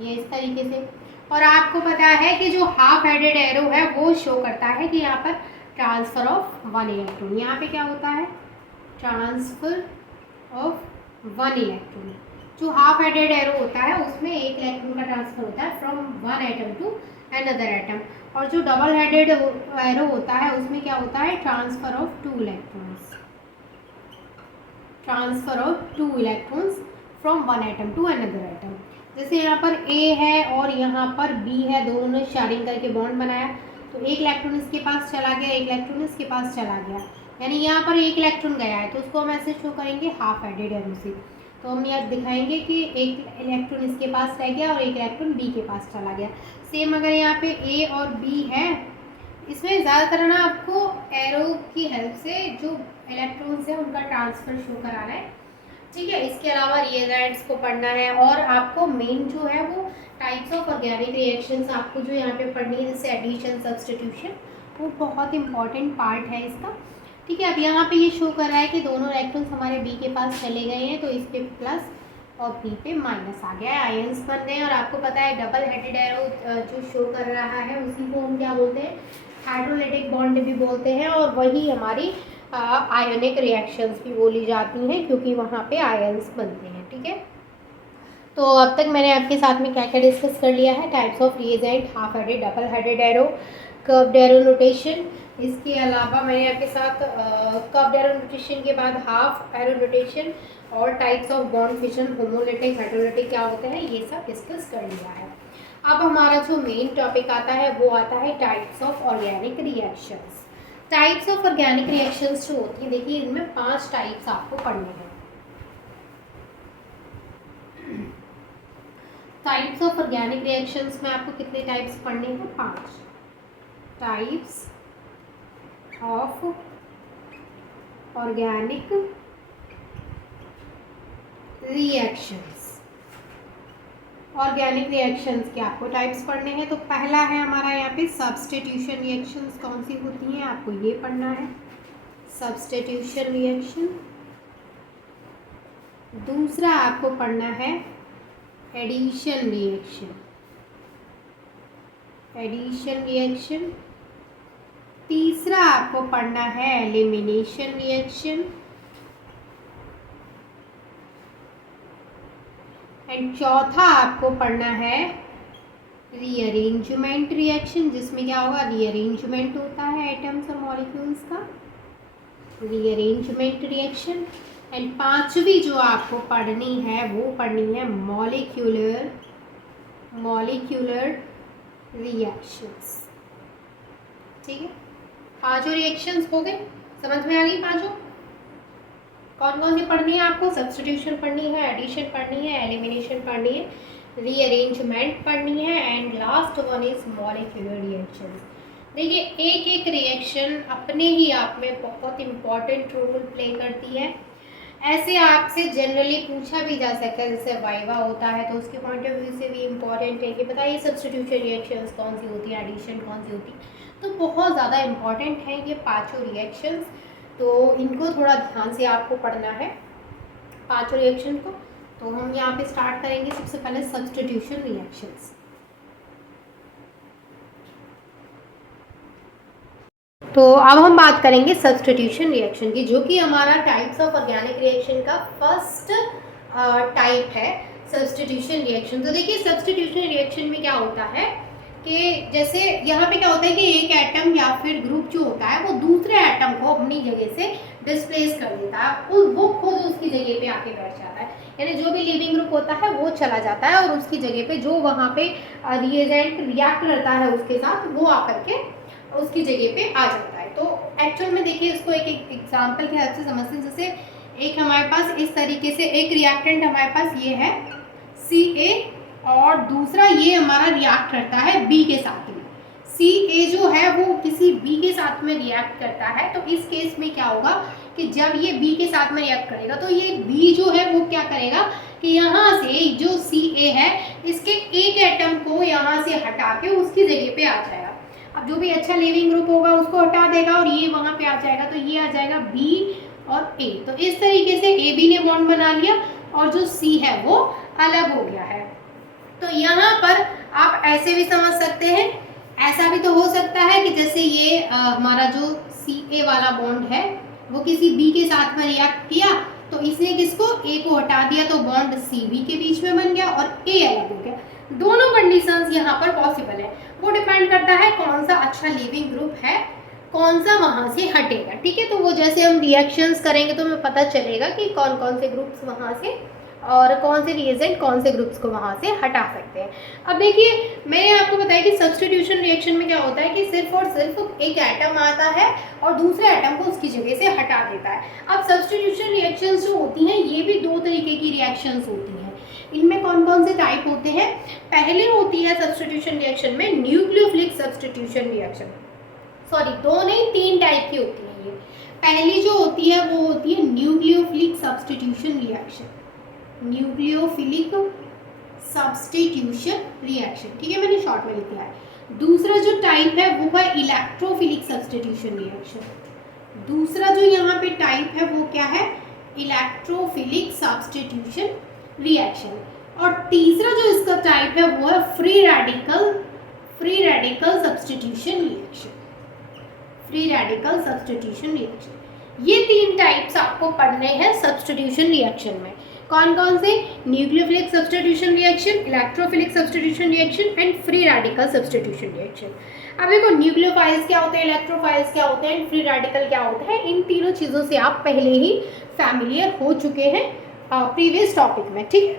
ये इस तरीके से। और आपको पता है कि जो हाफ हेडेड एरो है वो शो करता है कि यहाँ पर ट्रांसफर ऑफ वन इलेक्ट्रॉन, यहाँ पे क्या होता है, ट्रांसफर ऑफ वन इलेक्ट्रॉन। जो हाफ हेडेड एरो होता है उसमें एक इलेक्ट्रॉन का ट्रांसफर होता है from one atom to another atom, और जो डबल हेडेड एरो होता है उसमें क्या होता है, transfer of two electrons, transfer of two electrons from one atom to another atom. जैसे यहाँ पर A है और यहाँ पर B है, दोनों ने शेयरिंग करके बॉन्ड बनाया, तो एक इलेक्ट्रॉन इसके पास चला गया, एक इलेक्ट्रॉन इसके पास चला गया, यानी यहाँ पर एक इलेक्ट्रॉन गया है, तो उसको हम ऐसे शो करेंगे हाफ हेडेड एरो से। तो हम यहाँ दिखाएंगे कि एक इलेक्ट्रॉन इसके पास रह गया और एक इलेक्ट्रॉन B के पास चला गया। सेम अगर यहाँ पे A और B है, इसमें ज़्यादातर ना आपको एरो की हेल्प से जो इलेक्ट्रॉन्स है उनका ट्रांसफ़र शो कराना है, ठीक है। इसके अलावा रिएजेंट्स को पढ़ना है, और आपको मेन जो है वो टाइप्स ऑफ ऑर्गेनिक रिएक्शंस आपको जो यहाँ पे पढ़नी है, जैसे एडिशन, सब्स्टिट्यूशन, वो बहुत इंपॉर्टेंट पार्ट है इसका, ठीक है। अब यहाँ पे ये शो कर रहा है कि दोनों इलेक्ट्रॉन्स हमारे B के पास चले गए हैं, तो इस पे प्लस और B पे माइनस आ गया है, आयंस बन रहे हैं। और आपको पता है डबल हेडेड एरो जो शो कर रहा है उसी को हम क्या बोलते हैं, हाइड्रोलाइटिक बॉन्ड भी बोलते हैं, और वही हमारी आयोनिक रिएक्शंस भी बोली जाती हैं, क्योंकि वहाँ पे आयंस बनते हैं, ठीक है। तो अब तक मैंने आपके साथ में क्या क्या डिस्कस कर लिया है, types of reagent, half headed, double headed arrow, curved arrow notation. इसके अलावा मैंने आपके साथ कर्व्ड एरो नोटेशन के बाद हाफ एरो नोटेशन और types of bond fission, homolytic, heterolytic क्या होते हैं, ये सब डिस्कस कर लिया है। अब हमारा जो मेन टॉपिक आता है वो आता है types of organic reactions. Types of organic reactions जो होती है, देखिए इनमें 5 टाइप्स आपको पढ़ने हैं। टाइप्स ऑफ ऑर्गेनिक रिएक्शंस में आपको कितने टाइप्स पढ़ने हैं? 5 types of organic reactions. Organic reactions के आपको टाइप्स पढ़ने हैं। तो पहला है हमारा यहाँ पे सब्स्टिट्यूशन रिएक्शंस। कौन सी होती हैं आपको ये पढ़ना है, सब्स्टिट्यूशन रिएक्शन। दूसरा आपको पढ़ना है एडिशन रिएक्शन, एडिशन रिएक्शन। तीसरा आपको पढ़ना है एलिमिनेशन रिएक्शन। एंड चौथा आपको पढ़ना है रीअरेंजमेंट रिएक्शन, जिसमें क्या होगा, रीअरेंजमेंट होता है एटम्स और मॉलिक्यूल्स का, रीअरेंजमेंट रिएक्शन। एंड पांचवी जो आपको पढ़नी है वो पढ़नी है मॉलिक्यूलर रिएक्शंस। ठीक है, पांचों रिएक्शंस हो गए, समझ में आ गई पांचों? कौन कौन सी पढ़नी है आपको? सब्स्टिट्यूशन पढ़नी है, एडिशन पढ़नी है, एलिमिनेशन पढ़नी है, रीअरेंजमेंट पढ़नी है, and last one is molecular reactions. देखिए एक एक रिएक्शन अपने ही आप में बहुत इंपॉर्टेंट रोल प्ले करती है। ऐसे आपसे जनरली पूछा भी जा सकता है, जैसे वाइवा होता है तो उसके पॉइंट ऑफ व्यू से भी इम्पॉर्टेंट है कि बताइए सब्स्टिट्यूशन रिएक्शंस कौन सी होती है, एडिशन कौन सी होती है। तो बहुत ज़्यादा इम्पॉर्टेंट है ये पाँचों रिएक्शंस, तो इनको थोड़ा ध्यान से आपको पढ़ना है पाँचों रिएक्शन को। तो हम यहाँ पे स्टार्ट करेंगे सबसे पहले सब्स्टिट्यूशन रिएक्शंस। तो अब हम बात करेंगे सब्स्टिट्यूशन रिएक्शन की, जो कि हमारा टाइप्स ऑफ ऑर्गेनिक रिएक्शन का फर्स्ट टाइप है, सब्स्टिट्यूशन रिएक्शन। तो देखिए सब्स्टिट्यूशन रिएक्शन में क्या होता है कि जैसे यहाँ पे क्या होता है कि एक एटम या फिर ग्रुप जो होता है वो दूसरे एटम को अपनी जगह से डिस्प्लेस कर देता है, वो खुद उसकी जगह पे आके बैठ जाता है। यानी जो भी लिविंग ग्रुप होता है वो चला जाता है और उसकी जगह पे जो वहाँ पे रिएजेंट रिएक्ट करता है उसके साथ, वो आकर के उसकी जगह पे आ जाता है। तो एक्चुअल में देखिए इसको एक एग्जाम्पल के हिसाब से समझते हैं। जैसे एक हमारे पास इस तरीके से एक रिएक्टेंट हमारे पास ये है Ca, और दूसरा ये हमारा रिएक्ट करता है B के साथ में। Ca जो है वो किसी B के साथ में रिएक्ट करता है, तो इस केस में क्या होगा कि जब ये B के साथ में रिएक्ट करेगा तो ये B जो है वो क्या करेगा कि यहाँ से जो Ca है इसके एक एटम को यहाँ से हटा के उसकी जगह पे आ जाएगा। अब जो भी अच्छा लिविंग ग्रुप होगा उसको हटा देगा और ये वहाँ पे आ जाएगा, तो ये आ जाएगा B और A। तो इस तरीके से AB ने बॉन्ड बना लिया और जो C है वो अलग हो गया है। तो यहाँ पर आप ऐसे भी समझ सकते हैं, ऐसा भी तो हो सकता है कि जैसे ये हमारा जो Ca वाला बॉन्ड है वो किसी B के साथ में रिएक्ट किया, तो इसने किसको A को हटा दिया, तो बॉन्ड CB के बीच में बन गया और A अलग हो गया। दोनों कंडीशंस यहाँ पर पॉसिबल है, वो डिपेंड करता है कौन सा अच्छा लिविंग ग्रुप है, कौन सा वहाँ से हटेगा। ठीक है, तो वो जैसे हम रिएक्शंस करेंगे तो हमें पता चलेगा कि कौन कौन से ग्रुप्स वहाँ से और कौन से रिएजेंट कौन से ग्रुप्स को वहाँ से हटा सकते हैं। अब देखिए मैंने आपको बताया कि सब्स्टिट्यूशन रिएक्शन में क्या होता है कि सिर्फ और सिर्फ एक एटम आता है और दूसरे एटम को उसकी जगह से हटा देता है। अब सब्स्टिट्यूशन रिएक्शंस जो होती हैं ये भी दो तरीके की रिएक्शंस होती हैं। इनमें कौन कौन से टाइप होते हैं? पहले होती है सब्स्टिट्यूशन रिएक्शन में न्यूक्लियोफिलिक सब्स्टिट्यूशन रिएक्शन। सॉरी, दो नहीं 3 टाइप की होती है ये। पहली जो होती है वो होती है nucleophilic substitution reaction, nucleophilic substitution reaction. ठीक है, मैंने शॉर्ट में लिखा है। दूसरा जो टाइप है वो है इलेक्ट्रोफिलिक सब्स्टिट्यूशन रिएक्शन। दूसरा जो यहाँ पे टाइप है वो क्या है? Electrophilic substitution reaction. और तीसरा जो इसका टाइप है वो है free radical substitution reaction, free radical substitution reaction. ये 3 टाइप्स आपको पढ़ने हैं सब्स्टिट्यूशन रिएक्शन में। कौन कौन से? Nucleophilic substitution reaction, electrophilic substitution reaction and free radical substitution reaction. अब देखो न्यूक्लियोफाइल्स क्या होते हैं, इलेक्ट्रोफाइल्स क्या होते हैं, फ्री रेडिकल क्या होते हैं, इन तीनों चीज़ों से आप पहले ही फैमिलियर हो चुके हैं प्रीवियस टॉपिक में। ठीक है,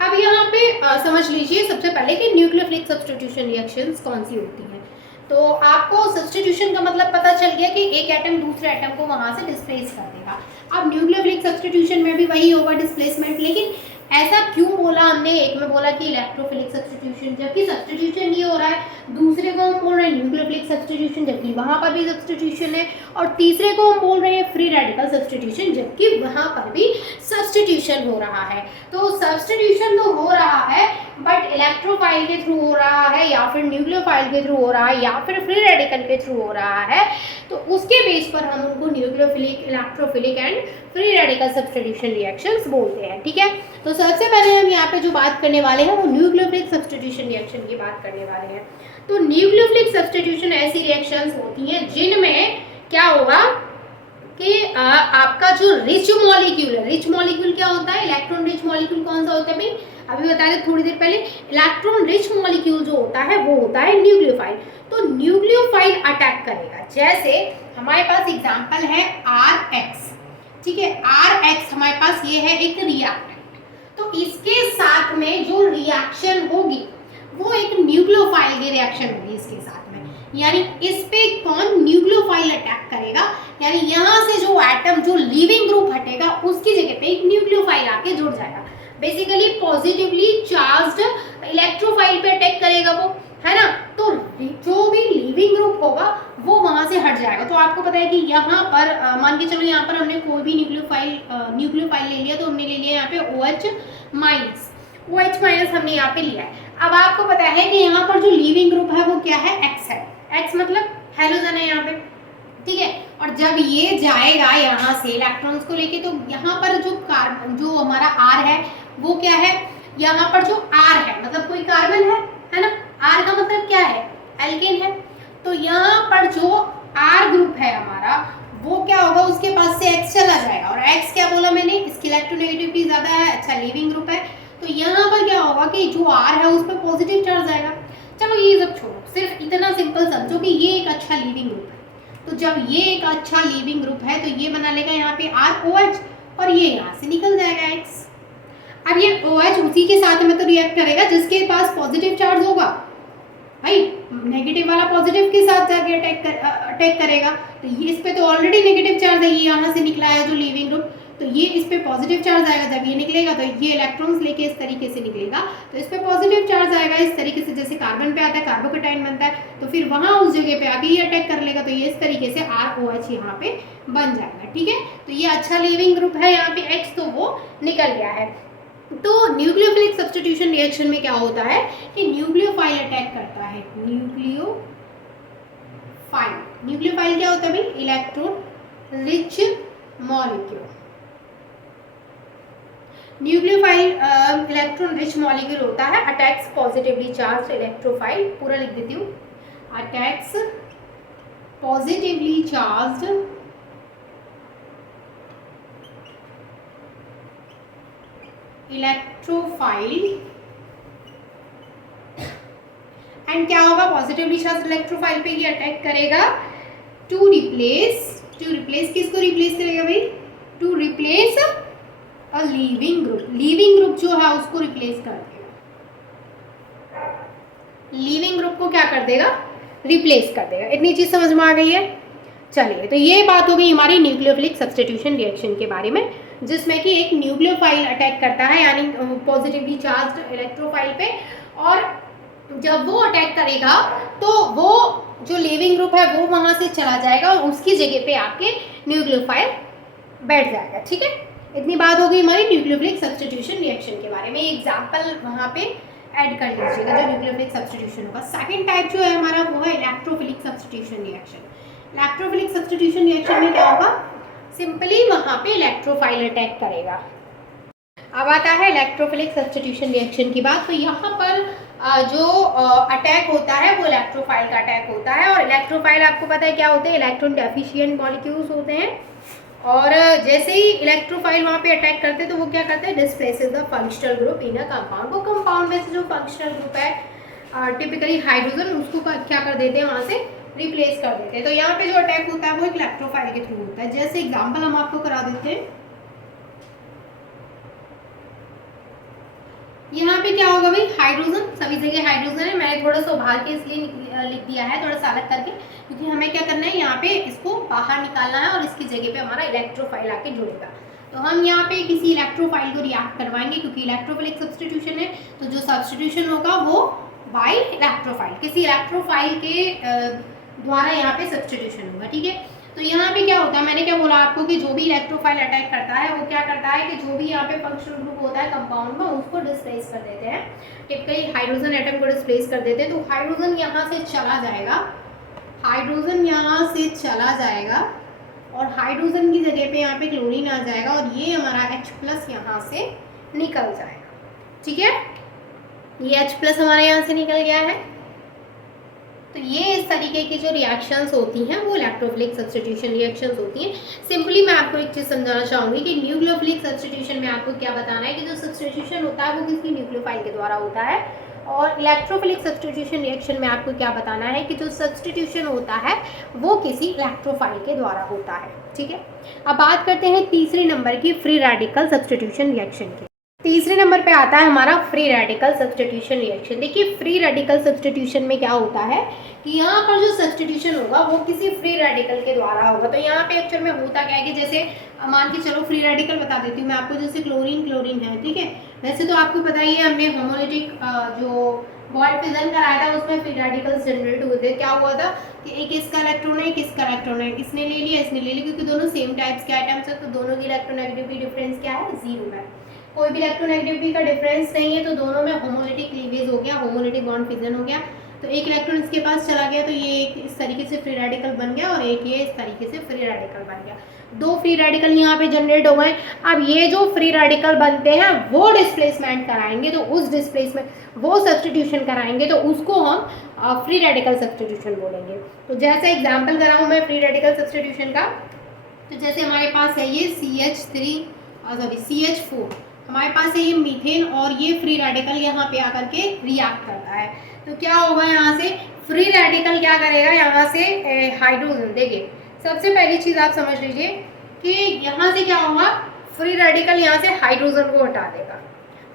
अब यहाँ पे समझ लीजिए सबसे पहले कि न्यूक्लियोफिलिक सब्स्टिट्यूशन रिएक्शंस कौन सी होती हैं। तो आपको सब्स्टिट्यूशन का मतलब पता चल गया कि एक एटम दूसरे एटम को वहां से डिस्प्लेस कर देगा। अब न्यूक्लियोफिलिक सब्स्टिट्यूशन में भी वही होगा डिस्प्लेसमेंट, लेकिन ऐसा क्यों बोला हमने, एक में बोला कि इलेक्ट्रोफिलिक सब्स्टिट्यूशन, जबकि सब्स्टिट्यूशन ये हो रहा है, दूसरे को हम बोल रहे हैं न्यूक्लियोफिलिक सब्स्टिट्यूशन जबकि वहां पर भी सब्स्टिट्यूशन है, और तीसरे को हम बोल रहे हैं फ्री रेडिकल सब्स्टिट्यूशन जबकि वहां पर भी सब्स्टिट्यूशन हो रहा है। तो सब्स्टिट्यूशन तो हो रहा है बट इलेक्ट्रोफाइल के थ्रू हो रहा है या फिर न्यूक्लियोफाइल के थ्रू हो रहा है या फिर फ्री रेडिकल के थ्रू हो रहा है, तो उसके बेस पर हम उनको nucleophilic, electrophilic and free radical substitution reactions बोलते हैं। ठीक है, तो सबसे पहले हम यहाँ पे जो बात करने वाले हैं वो न्यूक्लियोफिलिक सब्स्टिट्यूशन रिएक्शन की बात करने वाले हैं। तो न्यूक्लियोफिलिक सब्स्टिट्यूशन ऐसी रिएक्शंस होती हैं जिनमें क्या होगा कि आपका जो रिच मॉलिक्यूल है, रिच मॉलिक्यूल क्या होता है, इलेक्ट्रॉन रिच मॉलिक्यूल कौन सा होता है भाई, अभी बताया थोड़ी देर पहले, इलेक्ट्रॉन रिच मॉलिक्यूल जो होता है वो होता है न्यूक्लियोफाइल। तो न्यूक्लियोफाइल अटैक करेगा, जैसे हमारे पास एग्जांपल है RX, ठीक है, RX हमारे पास ये है एक रिएक्टेंट, तो इसके साथ में जो रिएक्शन होगी वो एक न्यूक्लियोफाइल की रिएक्शन होगी इसके साथ में, यानी इस पे कौन, न्यूक्लियोफाइल अटैक करेगा, यानी यहाँ से जो एटम, जो लिविंग ग्रुप हटेगा उसकी जगह पे एक न्यूक्लियोफाइल आके जुड़ जाएगा। बेसिकली पॉजिटिवली चार्ज्ड इलेक्ट्रोफाइल पे अटैक करेगा वो, है ना, तो जो भी लिविंग ग्रुप होगा वो वहां से हट जाएगा। तो आपको पता है कि यहाँ पर मान के चलो यहाँ पर हमने कोई भी न्यूक्लियोफाइल ले लिया, तो हमने ले लिया यहाँ पे OH माइनस हमने यहाँ पे लिया है। अब आपको पता है कि यहाँ पर जो लिविंग ग्रुप है वो क्या है, X है, X मतलब हेलोजन है यहाँ पे, ठीक है, और जब ये जाएगा यहाँ से इलेक्ट्रॉन्स को लेके, तो यहाँ पर जो हमारा R है वो क्या है, यहाँ पर जो R है मतलब कोई कार्बन है ना, R का मतलब क्या है, एल्केन है, तो यहाँ पर जो R ग्रुप है हमारा वो क्या होगा, उसके पास से X चला जाएगा, और X क्या बोला मैंने, इसकी इलेक्ट्रोनेगेटिविटी ज्यादा है, अच्छा लिविंग ग्रुप है, तो यहाँ पर क्या होगा कि जो R है उस पर पॉजिटिव चार्ज आएगा। चलो ये सब छोड़ो, सिर्फ इतना सिंपल समझो कि ये एक अच्छा लिविंग ग्रुप है, तो जब ये एक अच्छा लिविंग ग्रुप है तो ये बना लेगा यहाँ पे ROH और ये यहाँ से निकल जाएगा X। अब ये OH उसी के साथ में तो रिएक्ट करेगा जिसके पास पॉजिटिव चार्ज होगा, भाई नेगेटिव वाला पॉजिटिव के साथ जाके अटैक करेगा, तो ये इस पे तो ऑलरेडी नेगेटिव चार्ज है, ये यहाँ से निकला है जो लिविंग ग्रुप, तो ये इस पे पॉजिटिव चार्ज आएगा, जब ये निकलेगा तो ये इलेक्ट्रॉन्स लेके इस तरीके से निकलेगा, तो इस पे पॉजिटिव चार्ज आएगा इस तरीके से, जैसे कार्बन पे आता है कार्बोकेटाइन बनता है, तो फिर वहाँ उस जगह पे आके ये अटैक कर लेगा, तो ये इस तरीके से ROH यहाँ पे बन जाएगा। ठीक है, तो ये अच्छा लिविंग ग्रुप है यहाँ पे X, तो वो निकल गया है। तो न्यूक्लियोफिलिक सब्स्टिट्यूशन रिएक्शन में क्या होता है कि न्यूक्लियोफाइल अटैक करता है, न्यूक्लियोफाइल क्या होता है भाई, electron rich molecule, nucleophile electron rich molecule होता है, अटैक्स पॉजिटिवली चार्ज्ड इलेक्ट्रोफाइल, पूरा लिख देती हूँ, attacks positively charged electrophile, and क्या होगा, पॉजिटिवली चार्ज इलेक्ट्रोफाइल पे ये अटैक करेगा टू रिप्लेस किसको रिप्लेस करेगा भाई, to replace a leaving group जो है उसको रिप्लेस कर देगा, लिविंग ग्रुप को क्या कर देगा, रिप्लेस कर देगा। इतनी चीज समझ में आ गई है। चलिए, तो ये बात हो गई हमारी न्यूक्लियोफिलिक सब्स्टिट्यूशन रिएक्शन के बारे में, जिसमें कि एक न्यूक्लियोफाइल अटैक करता है यानी पॉजिटिवली चार्ज्ड इलेक्ट्रोफाइल पे, और जब वो अटैक करेगा तो वो जो लिविंग ग्रुप है वो वहां से चला जाएगा और उसकी जगह पे आके न्यूक्लियोफाइल बैठ जाएगा। ठीक है, इतनी बात हो गई हमारी न्यूक्लियोफिलिक सब्स्टिट्यूशन रिएक्शन के बारे में। एग्जाम्पल वहाँ पे ऐड कर लीजिएगा जो न्यूक्लियोफिलिक सब्स्टिट्यूशन होगा। सेकेंड टाइप जो है हमारा वो है electrophilic substitution reaction. Electrophilic substitution reaction में क्या होगा, सिंपली वहाँ पे इलेक्ट्रोफाइल अटैक करेगा। अब आता है इलेक्ट्रोफिलिक सब्स्टिट्यूशन रिएक्शन की बात। तो यहाँ पर जो अटैक होता है वो इलेक्ट्रोफाइल का अटैक होता है, और इलेक्ट्रोफाइल आपको पता है क्या होते हैं, इलेक्ट्रॉन डेफिशिएंट मॉलिक्यूल्स होते हैं, और जैसे ही इलेक्ट्रोफाइल वहाँ पे अटैक करते हैं तो वो क्या करते हैं, displaces the functional group in a compound. वो कंपाउंड में से जो फंक्शनल ग्रुप है टिपिकली हाइड्रोजन, उसको क्या कर देते हैं, वहाँ से रिप्लेस कर देते हैं। तो यहाँ पे जो अटैक होता है वो एक इलेक्ट्रोफाइल के थ्रू होता है। जैसे एग्जाम्पल हम आपको करा देते हैं, यहाँ पे क्या होगा भाई, हाइड्रोजन, सभी जगह हाइड्रोजन है। मैंने थोड़ा सा उभार के इसलिए लिख दिया है, थोड़ा सा अलग करके, क्योंकि हमें क्या करना है, यहाँ पे इसको बाहर निकालना है और इसकी जगह पे हमारा इलेक्ट्रोफाइल आके जुड़ेगा। तो हम यहाँ पे किसी इलेक्ट्रोफाइल को रिएक्ट करवाएंगे, क्योंकि इलेक्ट्रोफिलिक सब्सटीट्यूशन है, तो जो सब्सटीट्यूशन होगा वो बाय इलेक्ट्रोफाइल, किसी इलेक्ट्रोफाइल के द्वारा यहाँ पे सब्सटीट्यूशन होगा, ठीक है। तो यहाँ पे क्या होता है, मैंने क्या बोला आपको कि जो भी इलेक्ट्रोफाइल अटैक करता है वो क्या करता है कि जो भी यहाँ पे फंक्शनल ग्रुप होता है कंपाउंड में उसको डिस्प्लेस कर देते हैं। टिपिकली हाइड्रोजन एटम को डिस्प्लेस कर देते हैं। तो हाइड्रोजन यहाँ से चला जाएगा, हाइड्रोजन यहाँ से चला जाएगा और हाइड्रोजन की जगह पे यहाँ पे क्लोरीन आ जाएगा और ये हमारा H+ यहाँ से निकल जाएगा, ठीक है। ये H+ हमारा यहाँ से निकल गया है। तो ये इस तरीके की जो रिएक्शंस होती हैं वो इलेक्ट्रोफिलिक सब्स्टिट्यूशन रिएक्शंस होती हैं। सिंपली मैं आपको एक चीज़ समझाना चाहूँगी कि न्यूक्लियोफिलिक सब्स्टिट्यूशन में आपको क्या बताना है कि जो सब्स्टिट्यूशन होता है वो किसी न्यूक्लियोफाइल के द्वारा होता है, और इलेक्ट्रोफिलिक सब्स्टिट्यूशन रिएक्शन में आपको क्या बताना है कि जो सब्स्टिट्यूशन होता है वो किसी इलेक्ट्रोफाइल के द्वारा होता है, ठीक है। अब बात करते हैं तीसरे नंबर की, फ्री रेडिकल सब्स्टिट्यूशन रिएक्शन की। तीसरे नंबर पे आता है हमारा फ्री रेडिकल सब्स्टिट्यूशन रिएक्शन। देखिए फ्री रेडिकल सब्स्टिट्यूशन में क्या होता है कि यहाँ पर जो सब्स्टिट्यूशन होगा वो किसी फ्री रेडिकल के द्वारा होगा। तो यहाँ पे एक्चुअल में होता क्या है कि जैसे मान के चलो, फ्री रेडिकल बता देती हूँ मैं आपको, जैसे क्लोरीन है, ठीक है। वैसे तो आपको पता ही है, हमने होमोलिटिक जो बॉन्ड फिजन कराया था उसमें फ्री रेडिकल्स जनरेट हुए थे। क्या हुआ था कि एक इसका इलेक्ट्रॉन है, एक इसका इलेक्ट्रॉन है, इसने ले लिया, इसने ले लिया, क्योंकि दोनों सेम टाइप्स के आइटम्स है, तो दोनों की इलेक्ट्रोनेगेटिविटी डिफरेंस क्या है, 0 है। कोई भी इलेक्ट्रोनेगेटिविटी का डिफरेंस नहीं है, तो दोनों में होमोलिटिक क्लीवेज हो गया, होमोलिटिक बॉन्ड फिजन हो गया। तो एक इलेक्ट्रॉन इसके पास चला गया तो ये एक इस तरीके से फ्री रेडिकल बन गया और एक ये इस तरीके से फ्री रेडिकल बन गया। दो फ्री रेडिकल यहाँ पे जनरेट हो गए। अब ये जो फ्री रेडिकल बनते हैं वो डिस्प्लेसमेंट कराएंगे, तो उस डिस्प्लेसमेंट वो सब्स्टिट्यूशन कराएंगे, तो उसको हम फ्री रेडिकल सब्स्टिट्यूशन बोलेंगे। तो जैसे एग्जाम्पल कराऊँ मैं फ्री रेडिकल सब्स्टिट्यूशन का, तो जैसे हमारे पास है ये CH4, हमारे पास है ये मीथेन और ये फ्री रेडिकल यहाँ पे आकर के रिएक्ट करता है। तो क्या होगा, यहाँ से फ्री रेडिकल क्या करेगा, यहाँ से हाइड्रोजन, देखिए सबसे पहली चीज़ आप समझ लीजिए कि यहाँ से क्या होगा, फ्री रेडिकल यहाँ से हाइड्रोजन को हटा देगा,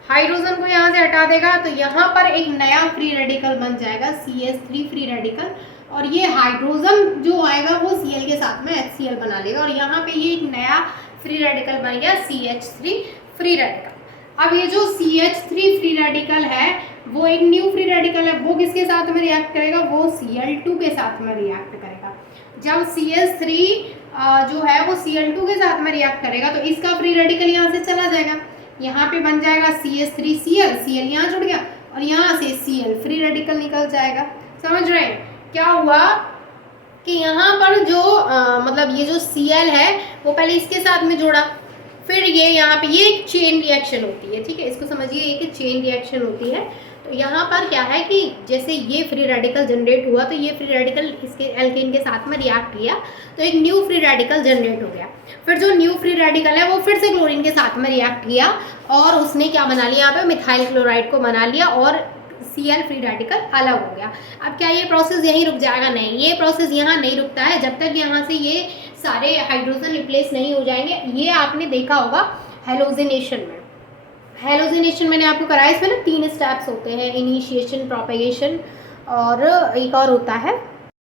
हाइड्रोजन को यहाँ से हटा देगा, तो यहाँ पर एक नया फ्री रेडिकल बन जाएगा CH3 फ्री रेडिकल, और ये हाइड्रोजन जो आएगा वो Cl के साथ में HCl बना लेगा, और यहाँ पे ये एक नया फ्री रेडिकल बन गया CH3 फ्री रेडिकल। अब ये जो CH3 फ्री रेडिकल है वो एक न्यू फ्री रेडिकल है, वो किसके साथ में रिएक्ट करेगा, वो Cl2 के साथ में रिएक्ट करेगा। जब CH3 जो है वो Cl2 के साथ में रिएक्ट करेगा तो इसका फ्री रेडिकल यहाँ से चला जाएगा, यहाँ पे बन जाएगा CH3Cl, Cl यहाँ जुड़ गया और यहाँ से Cl फ्री रेडिकल निकल जाएगा। समझ रहे हैं क्या हुआ कि यहाँ पर जो मतलब ये जो Cl है वो पहले इसके साथ में जोड़ा, फिर ये यहाँ पे ये एक चेन रिएक्शन होती है, ठीक है, इसको समझिए, एक चेन रिएक्शन होती है। तो यहाँ पर क्या है कि जैसे ये फ्री रेडिकल जनरेट हुआ तो ये फ्री रेडिकल इसके एल्केन के साथ में रिएक्ट किया तो एक न्यू फ्री रेडिकल जनरेट हो गया। फिर जो न्यू फ्री रेडिकल है वो फिर से क्लोरीन के साथ में रिएक्ट किया और उसने क्या बना लिया, यहाँ पे मिथाइल क्लोराइड को बना लिया और Cl फ्री रेडिकल अलग हो गया। अब क्या ये प्रोसेस यहीं रुक जाएगा? नहीं, ये प्रोसेस यहाँ नहीं रुकता है जब तक यहाँ से ये सारे हाइड्रोजन रिप्लेस नहीं हो जाएंगे। ये आपने देखा होगा हेलोजिनेशन में, हेलोजिनेशन मैंने आपको कराया, इसमें ना 3 स्टेप्स होते हैं, इनिशिएशन, प्रोपेगेशन और एक और होता है,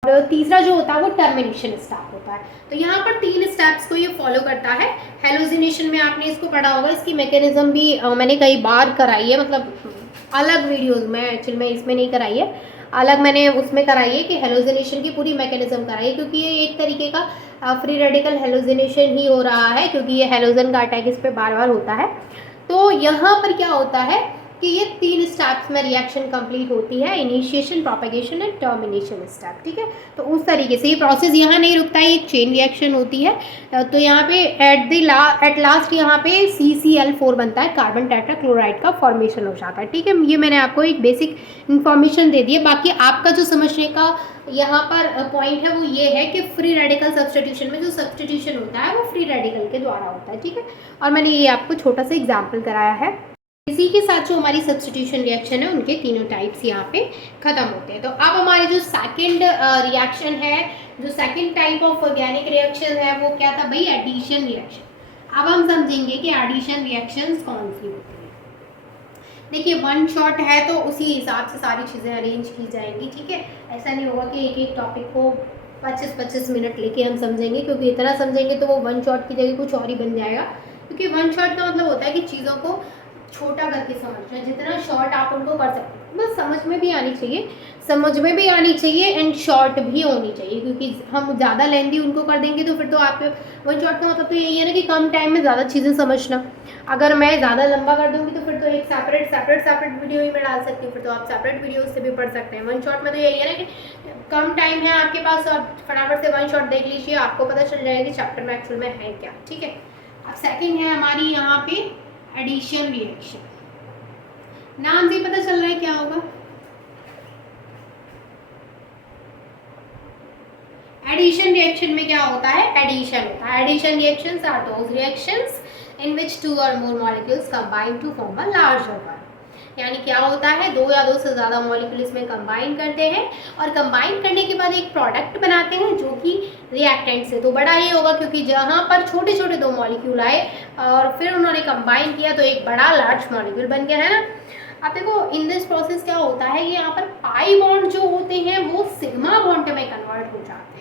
और तीसरा जो होता है वो टर्मिनेशन स्टेप होता है। तो यहाँ पर 3 स्टेप्स को ये फॉलो करता है। हेलोजिनेशन में आपने इसको पढ़ा होगा, इसकी मैकेनिज्म भी मैंने कई बार कराई है, मतलब अलग वीडियोज़ में, एक्चुअल में इसमें नहीं कराई है, अलग मैंने उसमें कराई है कि हेलोजिनेशन की पूरी मैकेनिज्म कराई है, क्योंकि ये एक तरीके का फ्री रेडिकल हेलोजिनेशन ही हो रहा है, क्योंकि ये हेलोजन का अटैक इस पर बार बार होता है। तो यहाँ पर क्या होता है कि ये 3 स्टेप्स में रिएक्शन कंप्लीट होती है, initiation, propagation and termination step, ठीक है। तो उस तरीके से ये प्रोसेस यहाँ नहीं रुकता है, एक चेन रिएक्शन होती है। तो यहाँ पे एट लास्ट यहाँ पे CCl4 बनता है, कार्बन टेट्राक्लोराइड का फॉर्मेशन हो जाता है, ठीक है। ये मैंने आपको एक बेसिक इन्फॉर्मेशन दे दी है। बाकी आपका जो समझने का यहाँ पर पॉइंट है वो ये है कि फ्री रेडिकल सब्स्टिट्यूशन में जो सब्स्टिट्यूशन होता है वो फ्री रेडिकल के द्वारा होता है, ठीक है। और मैंने ये आपको छोटा सा एग्जाम्पल कराया है। इसी के साथ जो हमारी सब्स्टिट्यूशन रिएक्शन है उनके तीनों टाइप्स यहाँ पे खत्म होते हैं। तो अब हमारे जो सेकंड रिएक्शन है, जो second type of organic reaction है वो क्या था भाई, एडिशन रिएक्शन। अब हम समझेंगे कि एडिशन रिएक्शंस कौन सी होती है। देखिए वन शॉट है तो उसी हिसाब से सारी चीज़ें अरेंज की जाएंगी, ठीक है। ऐसा नहीं होगा कि एक एक टॉपिक को 25-25 मिनट लेके हम समझेंगे, क्योंकि इतना समझेंगे तो वो वन शॉट की जगह कुछ और ही बन जाएगा। क्योंकि वन शॉट का मतलब होता है कि चीज़ों को छोटा करके समझना, जितना शॉर्ट आप उनको कर सकते हो, बस समझ में भी आनी चाहिए, समझ में भी आनी चाहिए एंड शॉर्ट भी होनी चाहिए। क्योंकि हम ज़्यादा लेंथी उनको कर देंगे तो फिर तो आप वन शॉट का मतलब तो यही है ना कि कम टाइम में ज़्यादा चीज़ें समझना। अगर मैं ज़्यादा लंबा कर दूंगी तो फिर तो एक सेपरेट वीडियो ही मैं डाल सकती हूँ, फिर तो आप सेपरेट वीडियो से भी पढ़ सकते हैं। वन शॉट में तो यही है ना कि कम टाइम है आपके पास और फटाफट से वन शॉट देख लीजिए, आपको पता चल जाएगा कि चैप्टर में एक्चुअल में है क्या, ठीक है। अब सेकंड है हमारी यहाँ पे एडिशन रिएक्शन। नाम से पता चल रहा है क्या होगा। एडिशन रिएक्शन में क्या होता है, एडिशन होता है। Addition reactions are those reactions in which 2 or more molecules combine to form a larger one। यानी क्या होता है, 2 या 2 से ज़्यादा मॉलिक्यूल इसमें कंबाइन करते हैं और कंबाइन करने के बाद एक प्रोडक्ट बनाते हैं जो कि रिएक्टेंट से तो बड़ा ही होगा, क्योंकि जहाँ पर छोटे छोटे 2 मॉलिक्यूल आए और फिर उन्होंने कंबाइन किया तो एक बड़ा लार्ज मॉलिक्यूल बन गया, है ना। अब देखो इन दिस प्रोसेस क्या होता है, यहाँ पर पाई बॉन्ड जो होते हैं वो सिग्मा बॉन्ड में कन्वर्ट हो जाते हैं।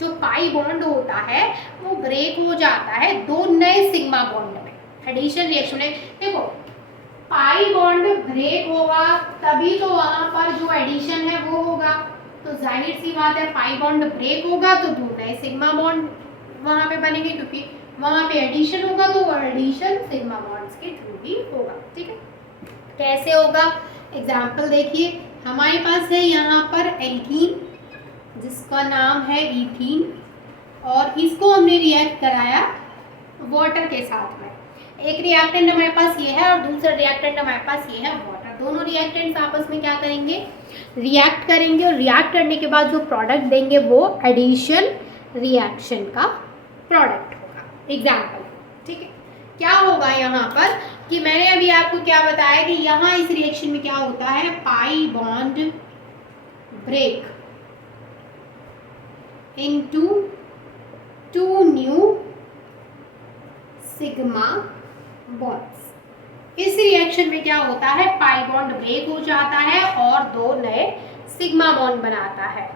जो पाई बॉन्ड होता है वो ब्रेक हो जाता है 2 नए सिग्मा बॉन्ड में। एडिशन रिएक्शन में देखो पाई बॉन्ड ब्रेक होगा तभी तो वहां पर जो एडिशन है वो होगा। तो जाहिर सी बात है पाई बॉन्ड ब्रेक होगा तो 2 नए सिग्मा बॉन्ड वहां पे बनेंगे, क्योंकि वहां पे एडिशन होगा तो वो एडिशन सिग्मा बॉन्ड्स के थ्रू ही होगा, ठीक है। कैसे होगा, एग्जाम्पल देखिए, हमारे पास है यहाँ पर एल्कीन जिसका नाम है इथीन और इसको हमने रिएक्ट कराया वाटर के साथ में। एक रिएक्टेंट हमारे पास ये है और दूसरा रिएक्टेंट हमारे पास ये है वाटर। दोनों रिएक्टेंट्स आपस में क्या करेंगे, रिएक्ट करेंगे और रिएक्ट करने के बाद जो प्रोडक्ट देंगे वो एडिशन रिएक्शन का प्रोडक्ट होगा। एग्जाम्पल, ठीक है। क्या होगा यहाँ पर कि मैंने अभी आपको क्या बताया कि यहाँ इस रिएक्शन में क्या होता है, pi bond break into 2 new sigma bonds. इस रिएक्शन में क्या होता है, पाई बॉन्ड ब्रेक हो जाता है और 2 नए सिग्मा बॉन्ड बनाता है,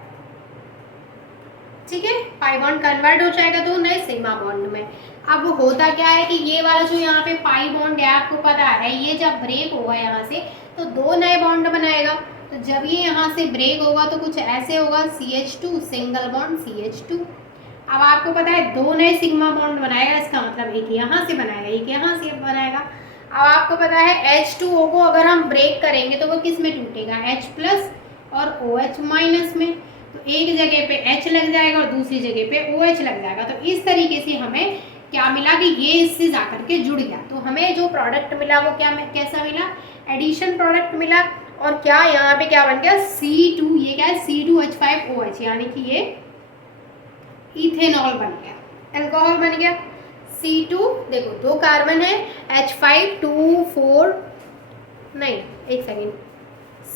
ठीक है। पाई बॉन्ड कन्वर्ट हो जाएगा 2 नए सिग्मा बॉन्ड में। अब होता क्या है कि ये वाला जो यहाँ पे पाई बॉन्ड है आपको पता है ये जब ब्रेक होगा यहाँ से तो 2 नए बॉन्ड बनाएगा। तो जब ये यहाँ से ब्रेक होगा तो कुछ ऐसे होगा, CH2 सिंगल बॉन्ड CH2। अब आपको पता है 2 नए सिग्मा बॉन्ड बनाएगा, इसका मतलब एक यहाँ से बनाएगा एक यहाँ से बनाएगा। अब आपको पता है H2O को अगर हम ब्रेक करेंगे तो वो किस में टूटेगा, H+ और OH- में। तो एक जगह पे H लग जाएगा और दूसरी जगह पे OH लग जाएगा। तो इस तरीके से हमें क्या मिला कि ये इससे जाकर के जुड़ गया, तो हमें जो प्रोडक्ट मिला वो क्या कैसा मिला, एडिशन प्रोडक्ट मिला। और क्या यहाँ पे क्या बन गया, C2, ये क्या है C2H5OH, यानी कि ये इथेनॉल बन गया, अल्कोहल बन गया। C2 देखो 2 कार्बन है, H5 2 4 नहीं एक सेकेंड,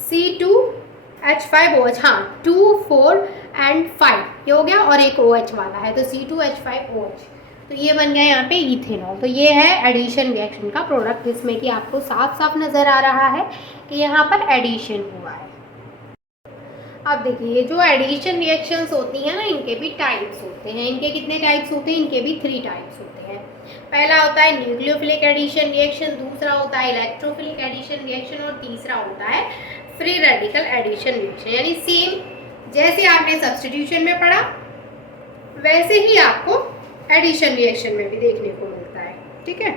C2H5OH, हाँ 2 4 एंड 5 ये हो गया और एक OH वाला है तो C2H5OH। तो ये बन गया यहाँ पे इथेनॉल। तो ये है एडिशन रिएक्शन का प्रोडक्ट, जिसमें कि आपको साफ साफ नज़र आ रहा है कि यहाँ पर एडिशन हुआ है। अब देखिए जो एडिशन रिएक्शंस होती हैं ना इनके भी टाइप्स होते हैं। इनके कितने टाइप्स होते हैं, इनके भी 3 टाइप्स होते हैं। पहला होता है न्यूक्लियोफिलिक एडिशन रिएक्शन, दूसरा होता है इलेक्ट्रोफिलिक एडिशन रिएक्शन और तीसरा होता है फ्री रेडिकल एडिशन रिएक्शन। यानी सेम जैसे आपने सब्स्टिट्यूशन में पढ़ा वैसे ही आपको एडिशन रिएक्शन में भी देखने को मिलता है, ठीक है।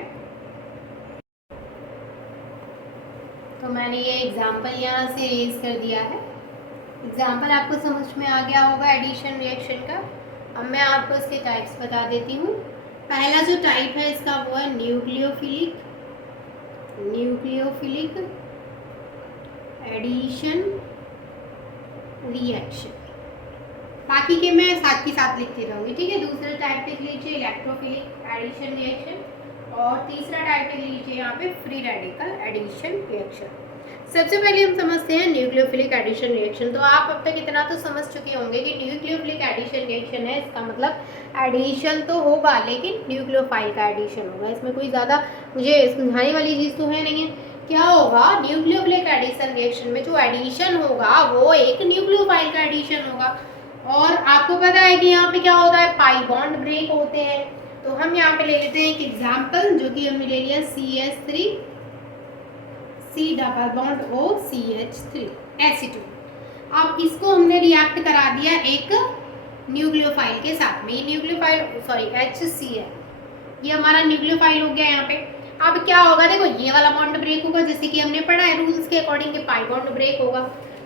तो मैंने ये एग्जाम्पल यहाँ से रेज कर दिया है। एग्जाम्पल आपको समझ में आ गया होगा एडिशन रिएक्शन का। अब मैं आपको इसके टाइप्स बता देती हूँ। पहला जो टाइप है इसका वो है न्यूक्लियोफिलिक एडिशन रिएक्शन। बाकी के मैं साथ ही साथ लिखती रहूँगी, ठीक है। दूसरा टाइप लिख लीजिए इलेक्ट्रोफिलिक एडिशन रिएक्शन और तीसरा टाइप लिख लीजिए यहाँ पे फ्री रेडिकल एडिशन रिएक्शन। सबसे पहले हम समझते हैं न्यूक्लियोफिलिक एडिशन रिएक्शन। तो आप अब तक इतना तो समझ चुके होंगे कि न्यूक्लियोफिलिक एडिशन रिएक्शन है, इसका मतलब एडिशन तो होगा लेकिन न्यूक्लियोफाइल का एडिशन होगा। इसमें कोई ज़्यादा मुझे समझाने वाली चीज़ तो है नहीं है। क्या होगा, न्यूक्लियोफिलिक एडिशन रिएक्शन में जो एडिशन होगा वो एक न्यूक्लियोफाइल का एडिशन होगा। और आपको पता है कि यहाँ पे क्या होता है, पाई बॉन्ड ब्रेक होते हैं। तो हम यहाँ पे ले लेते हैं एक एग्जाम्पल, जो कि हमने ले लिया CH3 C double bond OCH3 Ac2। अब इसको हमने रिएक्ट करा दिया एक न्यूक्लियोफाइल के साथ में। ये न्यूक्लियोफाइल सॉरी HCl, ये हमारा न्यूक्लियोफाइल हो गया यहाँ पे। अब क्या होगा, देखो ये वाला बॉन्ड ब्रेक होगा, जैसे कि हमने पढ़ा है रूल्स के अकॉर्डिंग पाई बॉन्ड ब्रेक होगा।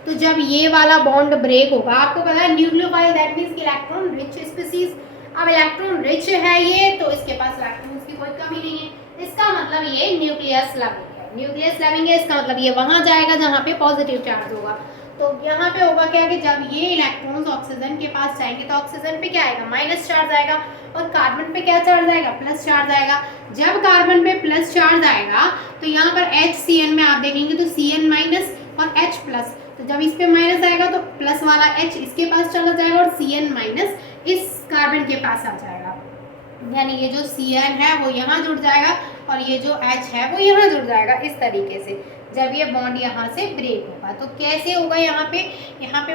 तो जब ये वाला बॉन्ड ब्रेक होगा, आपको पता है nucleophile that means electron rich species. अब इलेक्ट्रॉन रिच है ये, तो इसके पास इलेक्ट्रॉन्स की कोई कमी नहीं है, इसका मतलब ये न्यूक्लियस लविंग है। न्यूक्लियस लविंग है, इसका मतलब ये वहां जाएगा जहाँ पे पॉजिटिव चार्ज होगा। तो यहाँ पे होगा क्या कि जब ये इलेक्ट्रॉन्स ऑक्सीजन के पास जाएंगे तो ऑक्सीजन पे क्या आएगा, माइनस चार्ज आएगा, और कार्बन पे क्या चार्ज आएगा, प्लस चार्ज आएगा। जब कार्बन पे प्लस चार्ज आएगा तो यहाँ पर HCN में आप देखेंगे तो CN माइनस और H प्लस, तो जब इस पे माइनस आएगा तो प्लस वाला H इसके पास चला जाएगा और CN माइनस इस कार्बन के पास आ जाएगा। यानी ये जो CN है वो यहाँ जुड़ जाएगा और ये जो H है वो यहाँ जुड़ जाएगा। इस तरीके से जब ये बॉन्ड यहाँ से ब्रेक होगा तो कैसे होगा, यहाँ पे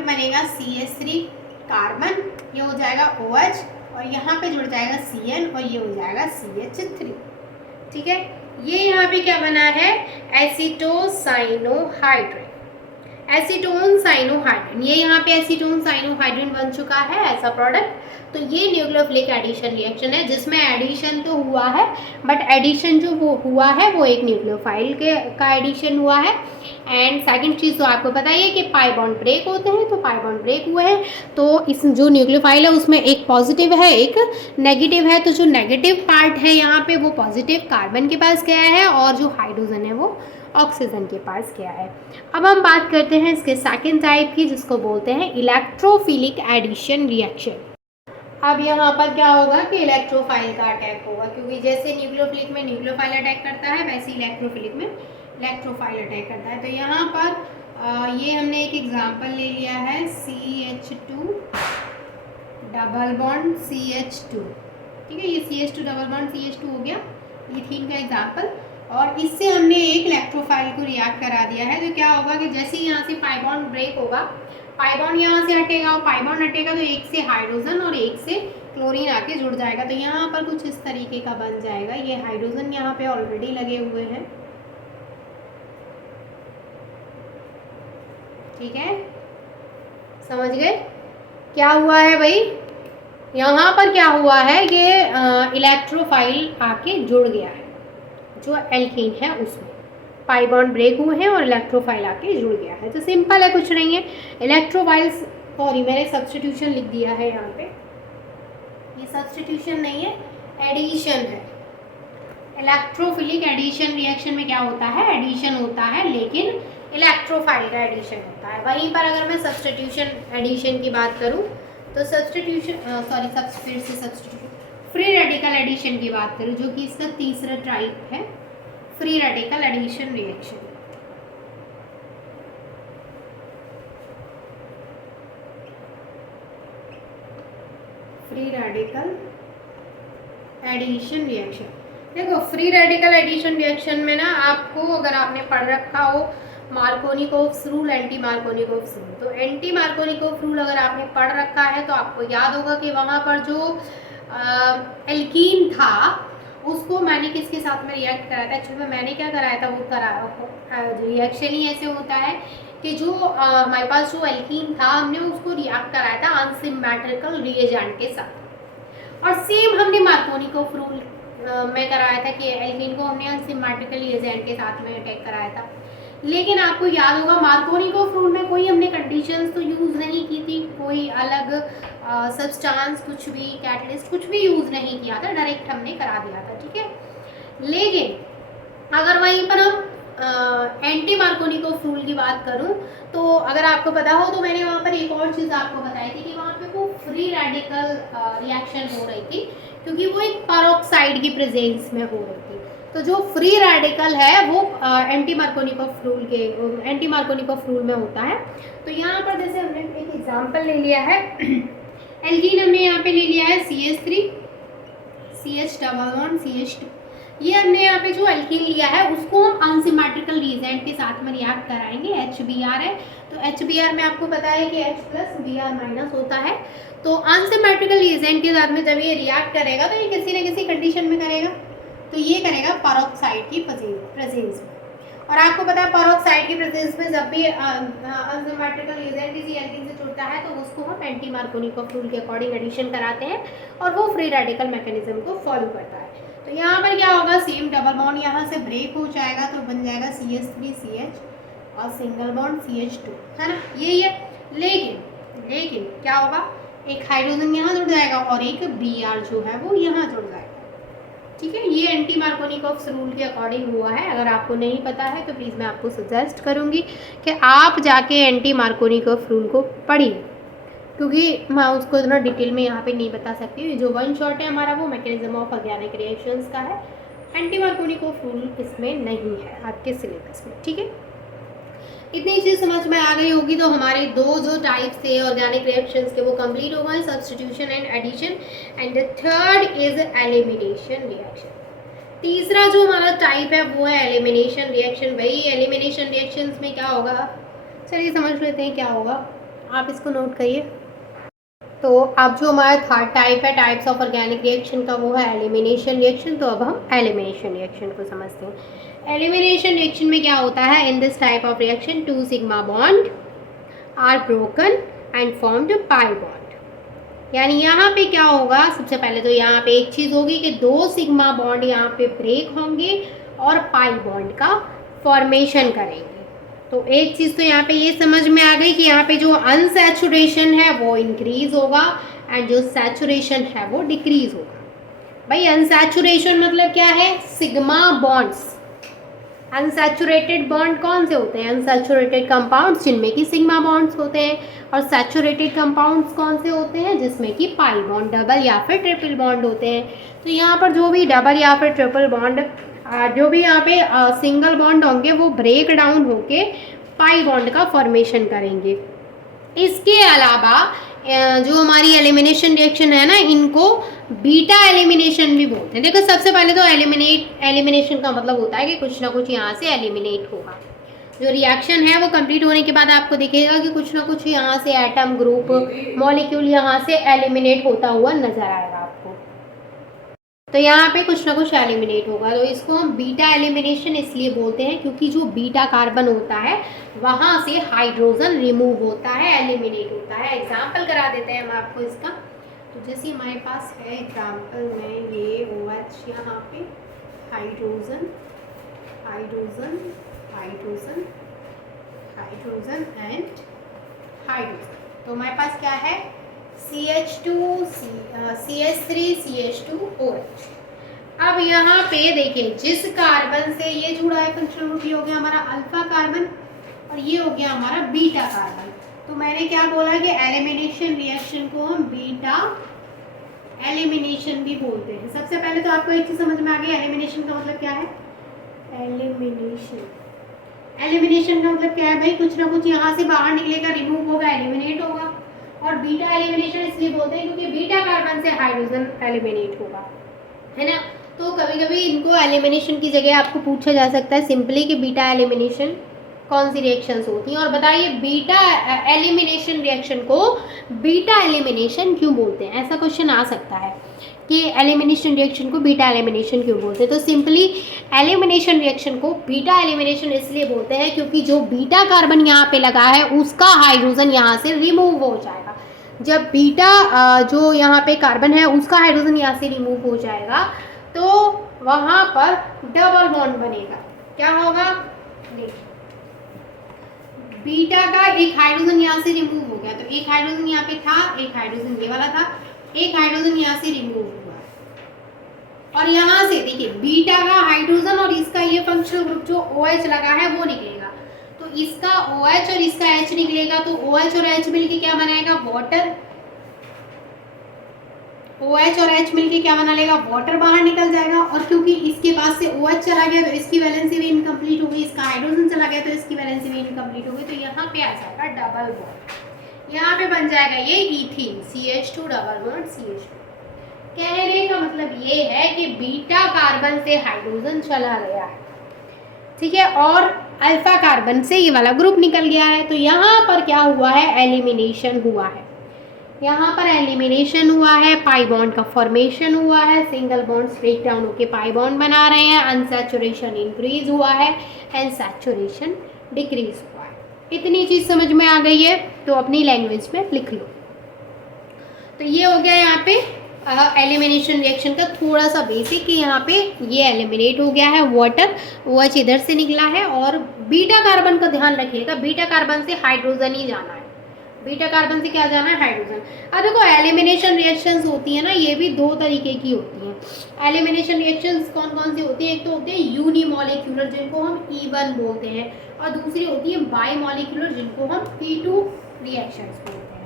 बनेगा CH3 कार्बन, ये हो जाएगा OH, और यहाँ पे जुड़ जाएगा CN और ये हो जाएगा CH3। ठीक है, ये यहाँ पे क्या बना है, एसीटोसाइनोहाइड्रेट, एसीटोन साइनोहाइड्रेट। ये यहाँ पे एसीटोन साइनोहाइड्रेट बन चुका है ऐसा प्रोडक्ट। तो ये न्यूक्लियोफिलिक एडिशन रिएक्शन है जिसमें एडिशन तो हुआ है, बट एडिशन जो वो हुआ है वो एक न्यूक्लियोफाइल का एडिशन हुआ है। एंड सेकंड चीज़ तो आपको पता ही है कि पाई बॉन्ड ब्रेक होते हैं, तो पाई बॉन्ड ब्रेक हुए हैं तो इस जो न्यूक्लियोफाइल है उसमें एक पॉजिटिव है एक नेगेटिव है। तो जो नेगेटिव पार्ट है यहाँ पे वो पॉजिटिव कार्बन के पास गया है और जो हाइड्रोजन है वो ऑक्सीजन के पास गया है। अब हम बात करते हैं इसके सेकेंड टाइप की, जिसको बोलते हैं इलेक्ट्रोफिलिक एडिशन रिएक्शन। अब यहाँ पर क्या होगा कि इलेक्ट्रोफाइल का अटैक होगा, क्योंकि जैसे न्यूक्लियोफिलिक में न्यूक्लियोफाइल अटैक करता है वैसे इलेक्ट्रोफिलिक में इलेक्ट्रोफाइल अटैक करता है। तो यहाँ पर ये हमने एक एग्जांपल ले लिया है CH2 डबल बॉन्ड CH2। ठीक है, ये CH2 डबल बॉन्ड CH2 हो गया लिथियम का एग्जांपल, और इससे हमने एक इलेक्ट्रोफाइल को रिएक्ट करा दिया है। तो क्या होगा कि जैसे ही यहाँ से पाई बॉन्ड ब्रेक होगा, पाई बॉन्ड यहाँ से हटेगा और पाई बॉन्ड हटेगा तो एक से हाइड्रोजन और एक से क्लोरीन आके जुड़ जाएगा। तो यहाँ पर कुछ इस तरीके का बन जाएगा। ये हाइड्रोजन यहाँ पे ऑलरेडी लगे हुए हैं। ठीक है, समझ गए क्या हुआ है भाई, यहाँ पर क्या हुआ है, ये इलेक्ट्रोफाइल आके जुड़ गया है, जो एल्कीन है उसमें पाई बॉन्ड ब्रेक हुए हैं और इलेक्ट्रोफाइल आके जुड़ गया है। तो सिंपल है, कुछ नहीं है। इलेक्ट्रोफाइल्स, सॉरी मैंने सब्स्टिट्यूशन लिख दिया है यहाँ पे, ये सब्स्टिट्यूशन नहीं है एडिशन है। इलेक्ट्रोफिलिक एडिशन रिएक्शन में क्या होता है, एडिशन होता है, लेकिन इलेक्ट्रोफाइल का एडिशन होता है। वहीं पर अगर मैं सब्स्टिट्यूशन एडिशन की बात करूँ तो सब्स्टिट्यूशन फ्री रेडिकल एडिशन की बात करूँ, जो कि इसका तीसरा टाइप है, free radical addition reaction. Free radical addition reaction, देखो फ्री रेडिकल एडिशन रिएक्शन में ना आपको, अगर आपने पढ़ रखा हो Markovnikov's rule, anti Markovnikov's rule, तो एंटी मार्कोनिकोव रूल अगर आपने पढ़ रखा है तो आपको याद होगा कि वहाँ पर जो एल्कीन था उसको मैंने किसके साथ में रिएक्ट कराया था। एक्चुअली में मैंने क्या कराया था, वो रिएक्शन ही ऐसे होता है कि जो हमारे पास जो एल्कीन था हमने उसको रिएक्ट कराया था अनसिमेट्रिकल रिएजेंट के साथ, और सेम हमने मार्कोनिकोव रूल में कराया था कि एल्कीन को हमने अनसिमेट्रिकल रिएजेंट के साथ में अटैक कराया था। लेकिन आपको याद होगा मार्कोनिकोव रूल में कोई हमने कंडीशंस तो यूज़ नहीं की थी, कोई अलग सब्सटेंस कुछ भी कैटलिस्ट कुछ भी यूज़ नहीं किया था, डायरेक्ट हमने करा दिया था। ठीक है, लेकिन अगर वहीं पर हम एंटी मार्कोनिकोव रूल की बात करूं तो अगर आपको पता हो तो मैंने वहाँ पर एक और चीज़ आपको बताई थी कि वहाँ पे वो फ्री रेडिकल रिएक्शन हो रही थी, क्योंकि वो एक पेरोक्साइड की प्रेजेंस में हो रही थी। तो जो फ्री रेडिकल है वो एंटी मार्कोनिकोव रूल में होता है। तो यहाँ पर जैसे हमने एक एग्जांपल ले लिया है, एल्कीन हमने यहाँ पे ले लिया है CH3 CH double bond CH2। ये हमने यहाँ पे जो एल्कीन लिया है उसको हम अनसिमेट्रिकल रिएजेंट के साथ में रिएक्ट कराएंगे। HBr है तो HBr में आपको पता है कि H प्लस Br- होता है। तो अनसिमेट्रिकल रिएजेंट के साथ में जब ये रिएक्ट करेगा तो ये किसी न किसी कंडीशन में करेगा, तो ये करेगा पेरोक्साइड की प्रेजेंस में। और आपको पता है पेरोक्साइड की प्रेजेंस में जब भी अनसिमेट्रिकल रिएजेंट किसी एल्कीन से जुड़ता है तो उसको हम एंटी मार्कोनिकोव रूल के अकॉर्डिंग एडिशन कराते हैं और वो फ्री रेडिकल मैकेनिज्म को फॉलो करता है। तो यहाँ पर क्या होगा, सेम डबल बॉन्ड यहाँ से ब्रेक हो जाएगा तो बन जाएगा CH3CH और सिंगल बॉन्ड CH2, है ना, यही है। लेकिन क्या होगा, एक हाइड्रोजन यहाँ जुड़ जाएगा और एक Br जो है वो यहाँ जुड़ जाएगा। ठीक है, ये एंटी मार्कोनिकोव रूल के अकॉर्डिंग हुआ है। अगर आपको नहीं पता है तो प्लीज़ मैं आपको सजेस्ट करूँगी कि आप जाके एंटी मार्कोनिकोव रूल को पढ़िए, क्योंकि मैं उसको इतना डिटेल में यहाँ पे नहीं बता सकती। जो वन शॉट है हमारा वो मैकेनिज्म ऑफ ऑर्गेनिक रिएक्शंस का है, एंटी मार्कोनिकोव रूल इसमें नहीं है आपके सिलेबस में। ठीक है, इतनी चीज़ समझ में आ गई होगी। तो हमारे दो जो टाइप्स थे ऑर्गेनिक रिएक्शंस के वो कंप्लीट हो गए, substitution and addition, and the third is elimination reaction. तीसरा जो हमारा टाइप है वो है एलिमिनेशन रिएक्शन। भाई एलिमिनेशन रिएक्शंस में क्या होगा, चलिए समझ लेते हैं क्या होगा, आप इसको नोट करिए। तो अब जो हमारा थर्ड टाइप है टाइप्स ऑफ ऑर्गेनिक रिएक्शन का वो है एलिमिनेशन रिएक्शन। तो अब हम एलिमिनेशन रिएक्शन को समझते हैं। एलिमिनेशन रिएक्शन में क्या होता है, in this type of reaction 2 sigma bond are broken and formed pi bond. यानी यहाँ पे क्या होगा, सबसे पहले तो यहाँ पे एक चीज़ होगी कि 2 सिग्मा बॉन्ड यहाँ पे ब्रेक होंगे और पाई बॉन्ड का फॉर्मेशन करेंगे। तो एक चीज़ तो यहाँ पे ये समझ में आ गई कि यहाँ पे जो अनसैचुरेशन है वो इंक्रीज होगा एंड जो सैचुरेशन है वो डिक्रीज होगा। भाई अनसैचुरेशन मतलब क्या है, सिग्मा बॉन्ड्स। अनसैचुरेटेड बॉन्ड कौन से होते हैं, अनसैचुरेटेड कंपाउंड्स जिनमें कि सिग्मा बॉन्ड्स होते हैं, और सैचुरेटेड कंपाउंड्स कौन से होते हैं जिसमें कि पाई बॉन्ड, डबल या फिर ट्रिपल बॉन्ड होते हैं। तो यहाँ पर जो भी डबल या फिर ट्रिपल बॉन्ड, जो भी यहाँ पे सिंगल बॉन्ड होंगे वो ब्रेक डाउन होके पाई बॉन्ड का फॉर्मेशन करेंगे। इसके अलावा जो हमारी एलिमिनेशन रिएक्शन है ना, इनको बीटा एलिमिनेशन भी बोलते हैं। देखो सबसे पहले तो एलिमिनेशन का मतलब होता है कि कुछ ना कुछ यहाँ से एलिमिनेट होगा। जो रिएक्शन है वो कंप्लीट होने के बाद आपको दिखेगा कि कुछ ना कुछ यहाँ से एटम, ग्रुप, मॉलिक्यूल यहाँ से एलिमिनेट होता हुआ नजर आएगा आपको। तो यहाँ पे कुछ ना कुछ एलिमिनेट होगा। तो इसको हम बीटा एलिमिनेशन इसलिए बोलते हैं क्योंकि जो बीटा कार्बन होता है वहाँ से हाइड्रोजन रिमूव होता है, एलिमिनेट होता है। एग्जाम्पल करा देते हैं हम आपको इसका। तो जैसे हमारे पास है एग्जाम्पल में ये OH, यहाँ पे hydrogen hydrogen hydrogen hydrogen and hydrogen. तो हमारे पास क्या है, CH2 CH3 CH2OH। अब यहाँ पे देखिए जिस कार्बन से ये जुड़ा है फंक्शनल ग्रुप, ये हो गया हमारा अल्फा कार्बन और ये हो गया हमारा बीटा कार्बन। तो मैंने क्या बोला कि एलिमिनेशन रिएक्शन को हम बीटा एलिमिनेशन भी बोलते हैं। सबसे पहले तो आपको एक चीज समझ में आ गई, एलिमिनेशन का मतलब क्या है। एलिमिनेशन का मतलब क्या है भाई, कुछ ना कुछ यहाँ से बाहर निकलेगा, रिमूव होगा, एलिमिनेट होगा। और बीटा एलिमिनेशन इसलिए बोलते हैं क्योंकि बीटा कार्बन से हाइड्रोजन एलिमिनेट होगा, है ना। तो कभी कभी इनको एलिमिनेशन की जगह आपको पूछा जा सकता है सिंपली कि बीटा एलिमिनेशन कौन सी रिएक्शंस होती हैं। और बताइए बीटा एलिमिनेशन रिएक्शन को बीटा एलिमिनेशन क्यों बोलते हैं, ऐसा क्वेश्चन आ सकता है कि एलिमिनेशन रिएक्शन को बीटा एलिमिनेशन क्यों बोलते हैं। तो सिंपली एलिमिनेशन रिएक्शन को बीटा एलिमिनेशन इसलिए बोलते हैं क्योंकि जो बीटा कार्बन यहाँ पे लगा है उसका हाइड्रोजन यहाँ से रिमूव हो जाएगा। जब बीटा जो यहाँ पे कार्बन है उसका हाइड्रोजन यहाँ से रिमूव हो जाएगा तो वहाँ पर डबल बॉन्ड बनेगा। क्या होगा, बीटा का एक हाइड्रोजन यहाँ से रिमूव हो गया, तो एक हाइड्रोजन यहाँ पे था, एक हाइड्रोजन ये वाला था, एक हाइड्रोजन यहाँ से रिमूव हुआ और यहाँ से देखिए बीटा का हाइड्रोजन और इसका ये फंक्शनल ग्रुप जो OH लगा है वो निकलेगा। तो इसका OH और इसका H निकलेगा, तो OH और H मिलके क्या बनाएगा, वाटर। OH और H मिलके क्या बना लेगा, वाटर बाहर निकल जाएगा। और क्योंकि इसके पास से OH चला गया तो इसकी वैलेंसी भी इनकम्प्लीट हो गई, इसका हाइड्रोजन चला गया तो इसकी वैलेंसी भी इनकम्प्लीट हो गई। तो यहाँ पे आ जाएगा डबल बॉन्ड, यहाँ पे बन जाएगा ये ethene CH2 double bond CH2। कहने का मतलब ये है कि बीटा कार्बन से हाइड्रोजन चला गया है, ठीक है, और अल्फा कार्बन से ये वाला ग्रुप निकल गया है। तो यहाँ पर क्या हुआ है, एलिमिनेशन हुआ है, यहाँ पर एलिमिनेशन हुआ है, पाई बॉन्ड का फॉर्मेशन हुआ है, सिंगल बॉन्ड्स ब्रेक डाउन होकर पाई बॉन्ड बना रहे हैं, अनसैचुरेशन इंक्रीज हुआ है एंड सैचुरेशन डिक्रीज हुआ है। इतनी चीज़ समझ में आ गई है तो अपनी लैंग्वेज में लिख लो। तो ये हो गया यहाँ पे एलिमिनेशन रिएक्शन का थोड़ा सा बेसिक कि यहाँ पे ये एलिमिनेट हो गया है, वाटर OH इधर से निकला है, और बीटा कार्बन का ध्यान रखिएगा, बीटा कार्बन से हाइड्रोजन ही जाना है, बीटा कार्बन से क्या जाना है, हाइड्रोजन। अब देखो एलिमिनेशन रिएक्शंस होती है ना, ये भी दो तरीके की होती हैं। एलिमिनेशन रिएक्शंस कौन कौन सी होती है, एक तो होती है यूनिमॉलिक्यूलर जिनको हम E1 बोलते हैं, और दूसरी होती है बाईमॉलिक्यूलर जिनको हम E2 रिएक्शंस बोलते हैं।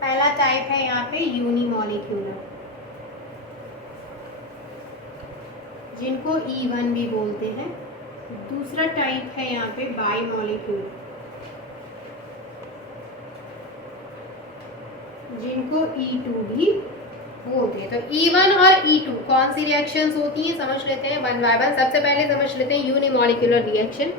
पहला टाइप है यहाँ पे यूनिमॉलिक्यूलर जिनको E1 भी बोलते हैं, दूसरा टाइप है यहाँ पे बाईमॉलिक्यूलर जिनको E2 भी बोलते हैं। तो E1 और E2 कौन सी रिएक्शंस होती हैं समझ लेते हैं वन बाय वन। सबसे पहले समझ लेते हैं यूनिमॉलिक्यूलर रिएक्शन।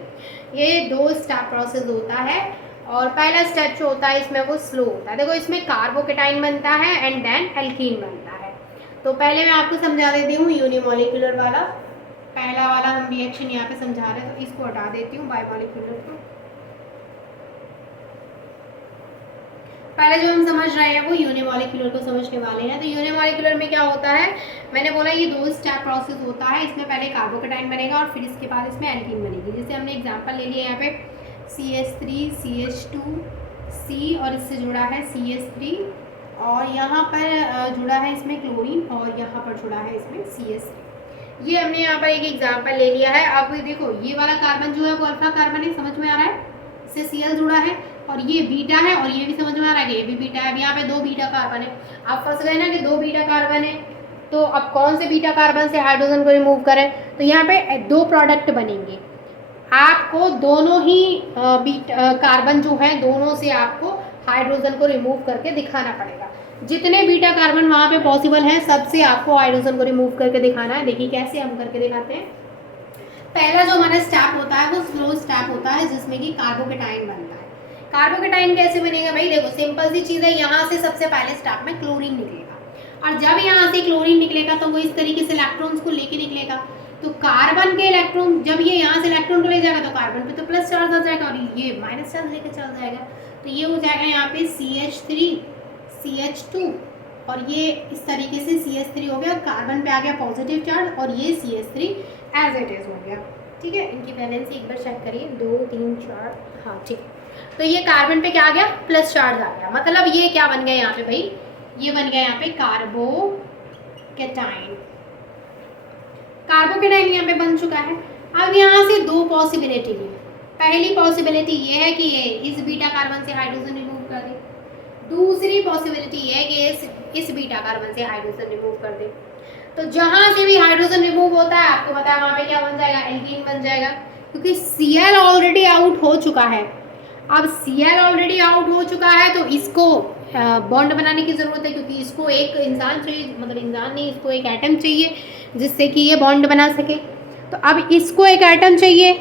ये 2 स्टेप प्रोसेस होता है, और पहला स्टेप जो होता है इसमें वो स्लो होता है। देखो इसमें कार्बोकेटाइन बनता है एंड देन एल्कीन बनता है। तो पहले मैं आपको समझा देती हूँ यूनिमॉलिक्यूलर वाला, पहला वाला हम रिएक्शन यहाँ पे समझा रहे हैं, तो इसको हटा देती हूँ बाईमॉलिक्यूलर को। पहले जो हम समझ रहे हैं वो यूनिमॉलिक्यूलर को समझने वाले हैं। तो यूनिमॉलिक्यूलर में क्या होता है, मैंने बोला ये 2 स्टेप प्रोसेस होता है। इसमें पहले कार्बोकेटाइन बनेगा और फिर इसके बाद इसमें एल्कीन बनेगी। जैसे हमने एग्जांपल ले लिया यहाँ पे CH3 CH2 C, और इससे जुड़ा है CH3, और यहाँ पर जुड़ा है इसमें क्लोरीन, और यहाँ पर जुड़ा है इसमें CH3। ये हमने यहाँ पर एक एग्जाम्पल ले लिया है। अब देखो ये वाला कार्बन जो है वो अल्फा कार्बन है, समझ में आ रहा है, इससे Cl जुड़ा है, और ये बीटा है, और ये भी समझ में आ रहा है कि ये भी बीटा है। अब यहाँ पे 2 बीटा कार्बन है। आप फंस गए ना कि 2 बीटा कार्बन है, तो अब कौन से बीटा कार्बन से हाइड्रोजन को रिमूव करें, तो यहाँ पे 2 प्रोडक्ट बनेंगे। आपको दोनों ही कार्बन जो है दोनों से आपको हाइड्रोजन को रिमूव करके दिखाना पड़ेगा। जितने बीटा कार्बन वहाँ पे पॉसिबल हैं सबसे आपको हाइड्रोजन को रिमूव करके दिखाना है। देखिए कैसे हम करके दिखाते हैं। पहला जो हमारा स्टेप होता है वो स्लो स्टेप होता है, जिसमें कि कार्बोकेटाइन बनता है। कार्बोकेटाइन कैसे बनेगा भाई, देखो सिंपल सी चीज़ है, यहाँ से सबसे पहले स्टेप में क्लोरीन निकलेगा, और जब यहाँ से क्लोरीन निकलेगा तो वो इस तरीके से इलेक्ट्रॉन्स को लेके निकलेगा। तो कार्बन के इलेक्ट्रॉन जब ये यहाँ से इलेक्ट्रॉन को ले जाएगा तो कार्बन पे तो प्लस चार्ज आ जाएगा, और ये माइनस चार्ज लेके चल जाएगा। तो ये हो जाएगा यहाँ पे CH3 CH2, और ये इस तरीके से CH3 हो गया, कार्बन पे आ गया पॉजिटिव चार्ज, और ये CH3 एज इट इज हो गया। ठीक है, इनकी वैलेंसी एक बार चेक करिए, 2 3 4, हाँ ठीक है। तो ये कार्बन पे क्या आ गया, प्लस चार्ज आ गया, मतलब ये क्या बन गया यहाँ पे भाई, ये बन गया यहाँ पे कार्बोकेटाइन। कार्बोकेटाइन यहाँ पे बन चुका है। अब यहाँ से 2 पॉसिबिलिटी है। पहली पॉसिबिलिटी ये है कि ये इस बीटा कार्बन से हाइड्रोजन रिमूव कर दे, दूसरी पॉसिबिलिटी ये है कि इस बीटा कार्बन से हाइड्रोजन रिमूव कर दे। तो जहाँ से भी हाइड्रोजन रिमूव होता है आपको पता है वहाँ पे क्या बन जाएगा, एल्कीन बन जाएगा, क्योंकि Cl ऑलरेडी आउट हो चुका है। अब Cl ऑलरेडी आउट हो चुका है तो इसको बॉन्ड बनाने की ज़रूरत है, क्योंकि इसको एक इंसान चाहिए, मतलब इंसान नहीं, इसको एक एटम चाहिए जिससे कि ये बॉन्ड बना सके। तो अब इसको एक एटम चाहिए,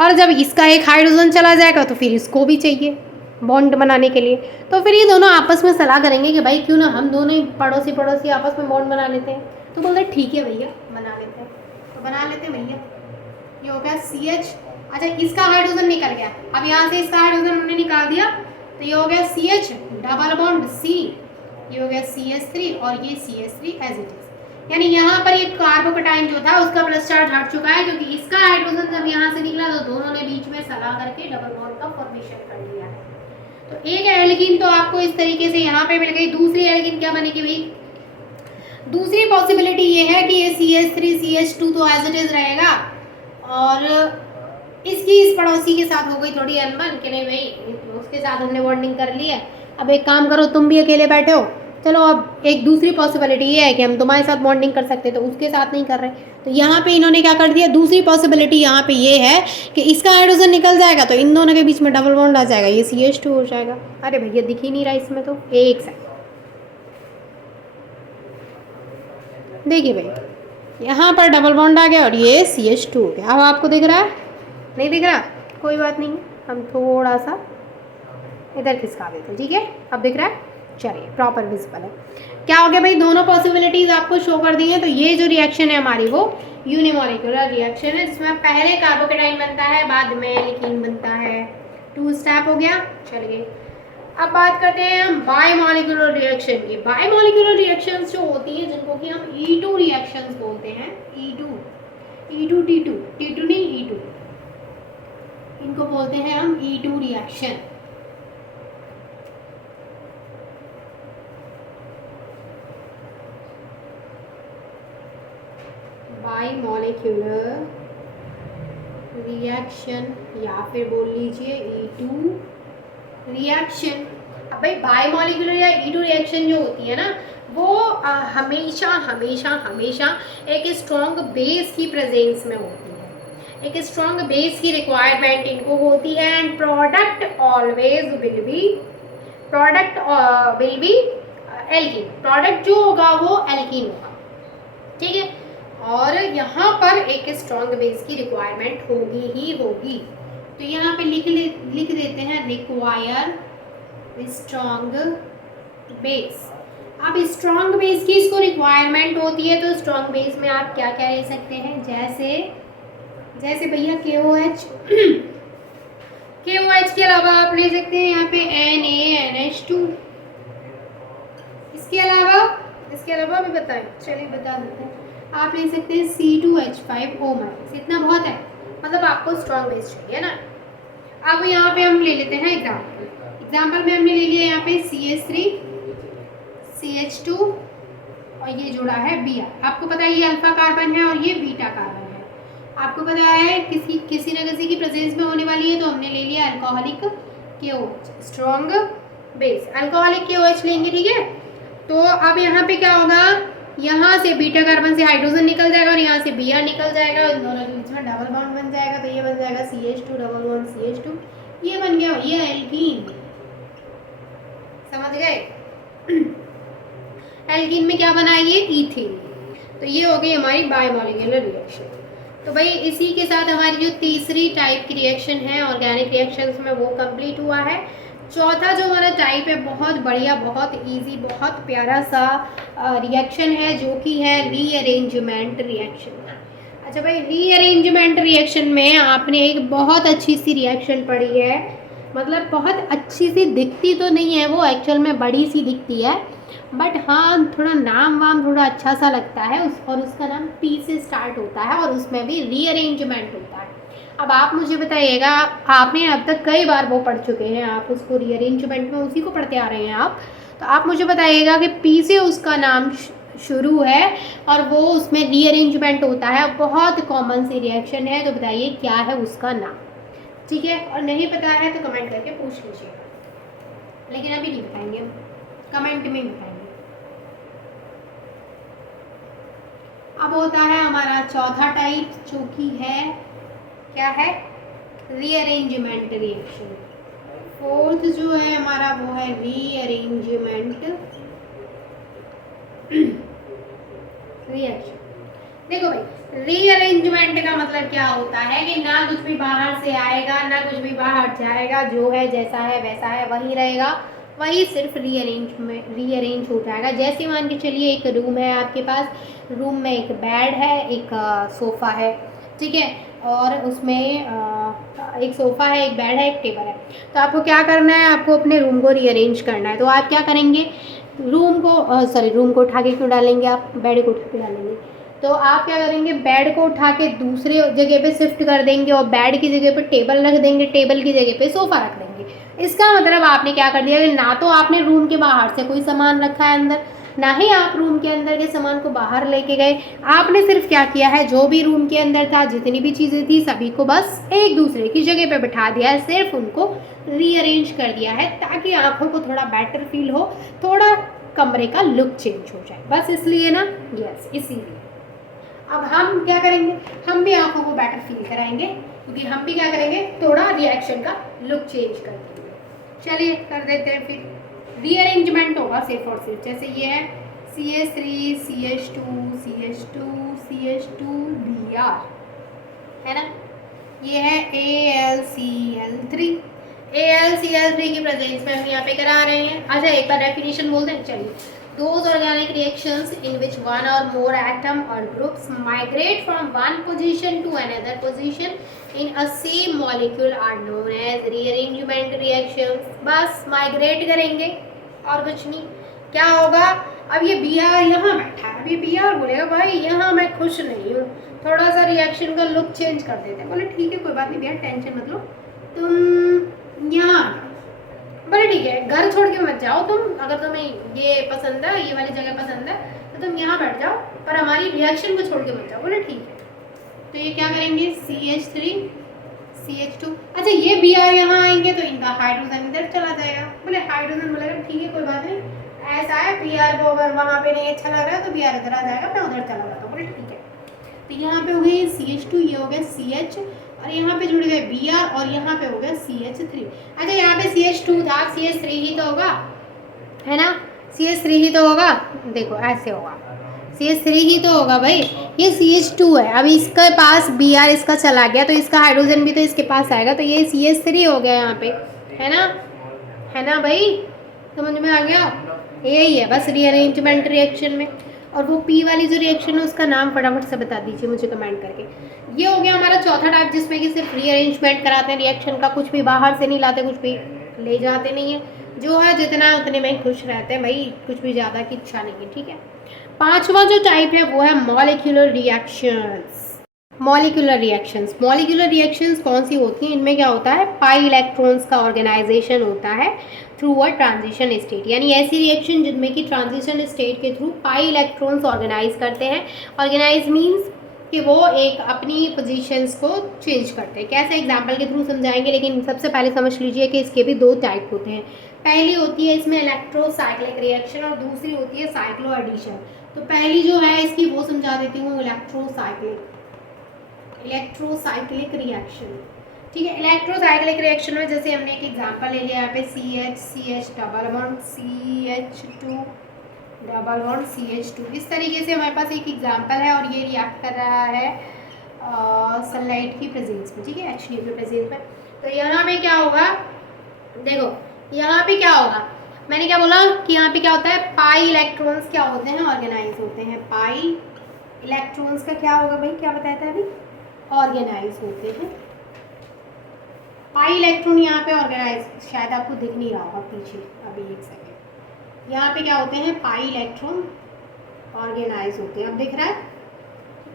और जब इसका एक हाइड्रोजन चला जाएगा तो फिर इसको भी चाहिए बॉन्ड बनाने के लिए। तो फिर ये दोनों आपस में सलाह करेंगे कि भाई क्यों ना हम दोनों ही पड़ोसी आपस में बॉन्ड बना लेते हैं। तो बोलते ठीक है भैया बना लेते हैं, तो बना लेते हैं भैया। ये हो गया CH, अच्छा इसका हाइड्रोजन निकल गया, अब यहाँ से इसका हाइड्रोजन हमने निकाल दिया, तो ये हो गया CH डबल बॉन्ड C, ये हो गया CH3, और ये CH3 एज इट इज। यानी यहाँ पर ये कार्बोकेटाइन जो था उसका प्लस चार्ज हट चुका है, क्योंकि इसका हाइड्रोजन जब यहाँ से निकला तो दोनों ने बीच में सलाह करके डबल बॉन्ड का फॉर्मेशन कर लिया है। तो एक एल्कीन तो आपको इस तरीके से यहाँ पे मिल गई। दूसरी एल्कीन क्या बनेगी भाई, दूसरी पॉसिबिलिटी ये है कि ये CH3 CH2 तो एज इट इज रहेगा, और इसकी इस पड़ोसी के साथ हो गई थोड़ी अनबन कि नहीं भाई उसके साथ हमने बॉन्डिंग कर ली है, अब एक काम करो तुम भी अकेले बैठे हो चलो अब एक दूसरी पॉसिबिलिटी ये है कि हम तुम्हारे साथ बॉन्डिंग कर सकते, तो उसके साथ नहीं कर रहे, तो यहाँ पे इन्होंने क्या कर दिया, दूसरी पॉसिबिलिटी यहाँ पे ये है कि इसका हाइड्रोजन निकल जाएगा तो इन दोनों के बीच में डबल बॉन्ड आ जाएगा, ये CH2 हो जाएगा। अरे भैया दिख ही नहीं रहा इसमें, तो एक सेकंड देखिए भाई, यहाँ पर डबल बॉन्ड आ गया और ये CH2 हो गया। अब आपको दिख रहा है, नहीं दिख रहा, कोई बात नहीं, हम थोड़ा सा इधर खिसका देते हैं, ठीक है, अब दिख रहा है, चलिए प्रॉपर विजिबल है। क्या हो गया भाई, दोनों पॉसिबिलिटीज आपको शो कर दी हैं। तो ये जो रिएक्शन है हमारी वो यूनिमोलिकुलर रिएक्शन है, जिसमें पहले कार्बोकेटाइन बनता है, बाद में एल्कीन बनता है। 2 स्टेप हो गया, चलिए अब बात करते हैं हम बायमोलिकुलर रिएक्शन की। बायमोलिकुलर रिएक्शंस जो होती हैं जिनको कि हम E2 रिएक्शंस बोलते हैं, E2 T2 नहीं E2, इनको बोलते हैं हम E2 रिएक्शन। बायमोलिकुलर रिएक्शन या फिर बोल लीजिए E2 रिएक्शन। अब भाई बायमोलिकुलर या E2 रिएक्शन जो होती है ना, वो हमेशा एक स्ट्रॉन्ग बेस की प्रेजेंस में होती है, एक स्ट्रॉन्ग बेस की रिक्वायरमेंट इनको होती है। And product always will be alkene, product जो होगा वो एल्कीन होगा, ठीक है। और यहाँ पर एक स्ट्रॉन्ग बेस की रिक्वायरमेंट होगी ही होगी, तो यहाँ पे लिख देते हैं रिक्वायर स्ट्रॉन्ग बेस। अब स्ट्रॉन्ग बेस की इसको रिक्वायरमेंट होती है, तो स्ट्रॉन्ग बेस में आप क्या क्या ले सकते हैं, जैसे भैया KOH के अलावा आप ले सकते हैं यहाँ पे NaNH2। इसके अलावा भी बताएं, चलिए बता देते हैं, आप ले सकते हैं C2H5O-। इतना बहुत है, मतलब आपको स्ट्रॉन्ग बेस चाहिए ना। अब यहाँ पे हम ले लेते हैं एग्जाम्पल में हमने ले लिया यहाँ पे CH3 CH2 और ये जुड़ा है Br। आपको पता है ये अल्फा कार्बन है और ये बीटा कार्बन है, आपको पता है किसी न किसी की प्रेजेंस में होने वाली है, तो हमने ले लिया alcoholic KOH, strong base alcoholic KOH लेंगे, ठीक है। तो अब यहाँ पे क्या होगा, यहाँ से बीटा कार्बन से हाइड्रोजन निकल जाएगा और यहाँ से Br निकल जाएगा, और दोनों के बीच में डबल बॉन्ड बन जाएगा, तो ये बन जाएगा CH2 डबल बॉन्ड CH2, ये बन गया ये एल्कीन। समझ गए? एल्कीन में क्या बना ये इथेन। तो ये हो गई हमारी बायमोलिकुलर रिएक्शन। तो भाई इसी के साथ हमारी जो तीसरी टाइप की रिएक्शन है ऑर्गेनिक रिएक्शंस में, वो कंप्लीट हुआ है। चौथा जो हमारा टाइप है बहुत बढ़िया, बहुत इजी, बहुत प्यारा सा रिएक्शन है, जो कि है रीअरेंजमेंट रिएक्शन। अच्छा भाई, रीअरेंजमेंट रिएक्शन में आपने एक बहुत अच्छी सी रिएक्शन पढ़ी है, मतलब बहुत अच्छी सी दिखती तो नहीं है वो, एक्चुअल में बड़ी सी दिखती है, बट हाँ थोड़ा नाम वाम थोड़ा अच्छा सा लगता है और उसका नाम P से स्टार्ट होता है और उसमें भी रीअरेंजमेंट होता है। अब आप मुझे बताइएगा, आपने अब तक कई बार वो पढ़ चुके हैं, आप उसको रीअरेंजमेंट में उसी को पढ़ते आ रहे हैं आप, तो आप मुझे बताइएगा कि P से उसका नाम शुरू है और वो उसमें रीअरेंजमेंट होता है, बहुत कॉमन सी रिएक्शन है, तो बताइए क्या है उसका नाम, ठीक है। और नहीं पता है तो कमेंट करके पूछ लीजिएगा, लेकिन अभी नहीं बताएंगे, हम कमेंट में बताएंगे। अब होता है हमारा चौथा टाइप, जो कि है क्या है, रीअरेंजमेंट रिएक्शन। फोर्थ जो है हमारा वो है रीअरेंजमेंट रिएक्शन। देखो भाई, रीअरेंजमेंट का मतलब क्या होता है कि ना कुछ भी बाहर से आएगा ना कुछ भी बाहर जाएगा, जो है जैसा है वैसा है वही रहेगा, वही सिर्फ रीअरेंज हो जाएगा। जैसे मान के चलिए एक रूम है आपके पास, रूम में एक बेड है, एक सोफ़ा है, ठीक है, और उसमें एक सोफ़ा है, एक बेड है, एक टेबल है। तो आपको क्या करना है, आपको अपने रूम को रीअरेंज करना है। तो आप क्या करेंगे, रूम को उठा के क्यों डालेंगे, आप बेड को उठा के डालेंगे, तो आप क्या करेंगे, बेड को उठा के दूसरे जगह पे शिफ्ट कर देंगे और बेड की जगह पे टेबल रख देंगे, टेबल की जगह पे सोफ़ा रख देंगे। इसका मतलब आपने क्या कर दिया कि ना तो आपने रूम के बाहर से कोई सामान रखा है अंदर, ना ही आप रूम के अंदर के सामान को बाहर लेके गए, आपने सिर्फ क्या किया है, जो भी रूम के अंदर था, जितनी भी चीज़ें थी, सभी को बस एक दूसरे की जगह पे बिठा दिया है, सिर्फ उनको रीअरेंज कर दिया है, ताकि आँखों को थोड़ा बेटर फील हो, थोड़ा कमरे का लुक चेंज हो जाए, बस इसलिए ना, यस इसीलिए। अब हम क्या करेंगे, हम भी आंखों को बेटर फील कराएंगे, क्योंकि हम भी क्या करेंगे, थोड़ा रिएक्शन का लुक चेंज कर देंगे। चलिए कर देते हैं फिर। रीअरेंजमेंट होगा सिर्फ और सिर्फ, जैसे ये है CH3 CH2 CH2 CH2 Br, है ना, ये है AlCl3। AlCl3 की प्रेजेंस में हम यहाँ पे करा रहे हैं। अच्छा एक बार डेफिनेशन बोल दें, चलिए। Those organic reactions in which one or more atom or groups migrate from one position to another position in a same molecule are known as rearrangement reactions। बस माइग्रेट करेंगे और कुछ नहीं। क्या होगा, अब ये Br यहाँ बैठा है, अब ये Br बोलेगा भाई यहाँ मैं खुश नहीं हूँ, थोड़ा सा रिएक्शन का लुक चेंज कर देते हैं। बोले ठीक है कोई बात नहीं भैया, टेंशन मत लो, तुम यहाँ बोले ठीक है, घर छोड़ के मत जाओ तुम, अगर तुम्हें ये पसंद है, ये वाली जगह पसंद है तो तुम यहाँ बैठ जाओ, पर हमारी रिएक्शन को छोड़ के मत जाओ। बोले ठीक है, तो ये क्या करेंगे, CH3 CH2। अच्छा ये Br यहाँ आएंगे तो इनका हाइड्रोजन इधर चला जाएगा। बोले हाइड्रोजन बोलेगा ठीक है कोई बात नहीं, ऐसा है Br को अगर वहाँ पे नहीं अच्छा लग रहा है तो Br इधर आ जाएगा, मैं उधर चला जाता हूँ। बोले ठीक है, तो यहाँ पे हो गई CH2, ये हो गया CH, और यहाँ पे जुड़ गए Br, और यहाँ पे हो गया CH3। अच्छा यहाँ पे CH2 था, CH3 ही तो होगा, है ना, CH3 ही तो होगा, देखो ऐसे होगा, CH3 ही तो होगा भाई, ये CH2 है, अब इसके पास Br इसका चला गया तो इसका हाइड्रोजन भी तो इसके पास आएगा, तो ये CH3 हो गया यहाँ पे, है ना भाई, समझ में आ गया, यही है बस रीअरेंजमेंट रिएक्शन में। और वो P वाली जो रिएक्शन है उसका नाम फटाफट से बता दीजिए मुझे कमेंट करके। ये हो गया हमारा चौथा टाइप, जिसमें कि सिर्फ रीअरेंजमेंट कराते हैं रिएक्शन का, कुछ भी बाहर से नहीं लाते, कुछ भी ले जाते नहीं है, जो है जितना उतने में खुश रहते हैं भाई, कुछ भी ज़्यादा की इच्छा नहीं है, ठीक है। पांचवा जो टाइप है वो है मॉलिक्यूलर रिएक्शंस। मॉलिक्यूलर रिएक्शंस कौन सी होती हैं, इनमें क्या होता है, पाई इलेक्ट्रॉन्स का ऑर्गेनाइजेशन होता है थ्रू अ ट्रांजिशन स्टेट, यानी ऐसी रिएक्शन जिनमें कि ट्रांजिशन स्टेट के थ्रू पाई इलेक्ट्रॉन्स ऑर्गेनाइज करते हैं। ऑर्गेनाइज मीन्स कि वो एक अपनी पोजीशंस को चेंज करते हैं। कैसे, एग्जांपल के थ्रू समझाएंगे, लेकिन सबसे पहले समझ लीजिए कि इसके भी दो टाइप होते हैं। पहली होती है इसमें इलेक्ट्रोसाइक्लिक रिएक्शन और दूसरी होती है साइक्लो एडिशन। तो पहली जो है इसकी वो समझा देती हूँ, इलेक्ट्रोसाइक्लिक रिएक्शन, ठीक है। इलेक्ट्रोसाइक्लिक रिएक्शन में जैसे हमने एक एग्जांपल ले लिया यहाँ पे CH double bond CH2 double bond CH2, इस तरीके से हमारे पास एक एग्जांपल है, और ये रिएक्ट कर रहा है सनलाइट की प्रेजेंस में, ठीक है, HCl की प्रेजेंस में। तो यहाँ पे क्या होगा, देखो यहाँ पे क्या होगा, मैंने क्या बोला कि यहाँ पे क्या होता है, पाई इलेक्ट्रॉन्स क्या होते हैं, ऑर्गेनाइज होते हैं। पाई इलेक्ट्रॉन्स का क्या होगा भाई, क्या बताया था अभी, ऑर्गेनाइज होते हैं। पाई इलेक्ट्रॉन यहाँ पे ऑर्गेनाइज, शायद आपको दिख नहीं रहा होगा पीछे, अभी एक सेकेंड, यहाँ पे क्या होते हैं, पाई इलेक्ट्रॉन ऑर्गेनाइज होते हैं। अब दिख रहा है,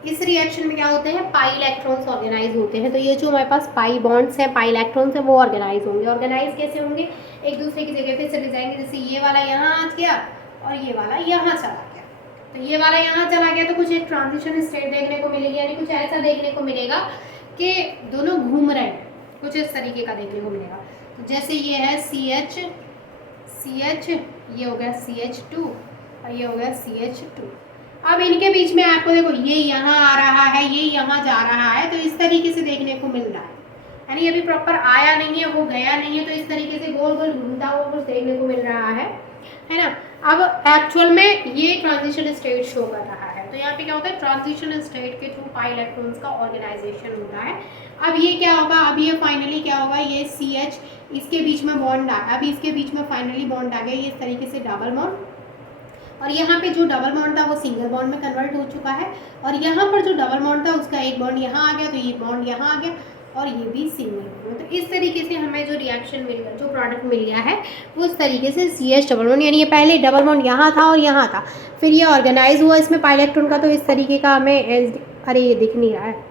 इस रिएक्शन में क्या होते हैं, पाई इलेक्ट्रॉन्स ऑर्गेनाइज होते हैं। तो ये जो हमारे पास पाई बॉन्ड्स हैं, पाई इलेक्ट्रॉन्स हैं, वो ऑर्गेनाइज होंगे। ऑर्गेनाइज कैसे होंगे, एक दूसरे की जगह पे चले जाएंगे, जैसे ये वाला यहाँ आ गया और ये वाला यहाँ चला गया, तो ये वाला यहाँ चला गया तो कुछ एक ट्रांजिशन स्टेट देखने को मिलेगी, यानी कुछ ऐसा देखने को मिलेगा कि दोनों घूम रहे हैं, कुछ इस तरीके का देखने को मिलेगा। तो जैसे ये है CH, ये हो गया CH2 और ये हो गया CH2। अब इनके बीच में आपको देखो, ये यहाँ आ रहा है, ये यहाँ जा रहा है, तो इस तरीके से देखने को मिल रहा है, यानी अभी प्रॉपर आया नहीं है, वो गया नहीं है, तो इस तरीके से गोल गोल घूमता हुआ कुछ देखने को मिल रहा है ना। अब एक्चुअल में ये ट्रांजिशन स्टेट शो कर रहा है, तो यहाँ पे क्या होता है, ट्रांजिशन स्टेट के थ्रू पाई इलेक्ट्रॉन्स का ऑर्गेनाइजेशन होता है। अब ये क्या होगा, अब ये फाइनली क्या होगा, ये CH, इसके बीच में बॉन्ड आ गया, अभी इसके बीच में फाइनली बॉन्ड आ गया, ये इस तरीके से डबल बॉन्ड, और यहाँ पे जो डबल बॉन्ड था वो सिंगल बॉन्ड में कन्वर्ट हो चुका है, और यहाँ पर जो डबल बॉन्ड था उसका एक बॉन्ड यहाँ आ गया, तो ये बॉन्ड यहाँ आ गया, और ये भी सिंगल बॉन्ड। तो इस तरीके से हमें जो रिएक्शन मिल गया, जो प्रोडक्ट मिल गया है वो उस तरीके से CH डबल बॉन्ड, यानी ये पहले डबल बॉन्ड यहाँ था और यहाँ था, फिर ये ऑर्गेनाइज हुआ इसमें पाई इलेक्ट्रॉन का, तो इस तरीके का हमें, अरे ये दिख नहीं रहा है,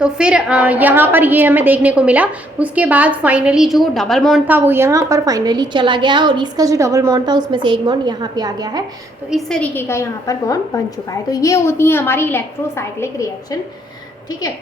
तो फिर यहाँ पर ये हमें देखने को मिला। उसके बाद फाइनली जो डबल बॉन्ड था वो यहाँ पर फाइनली चला गया, और इसका जो डबल बॉन्ड था उसमें से एक बॉन्ड यहाँ पे आ गया है, तो इस तरीके का यहाँ पर बॉन्ड बन चुका है। तो ये होती है हमारी इलेक्ट्रोसाइक्लिक रिएक्शन, ठीक है।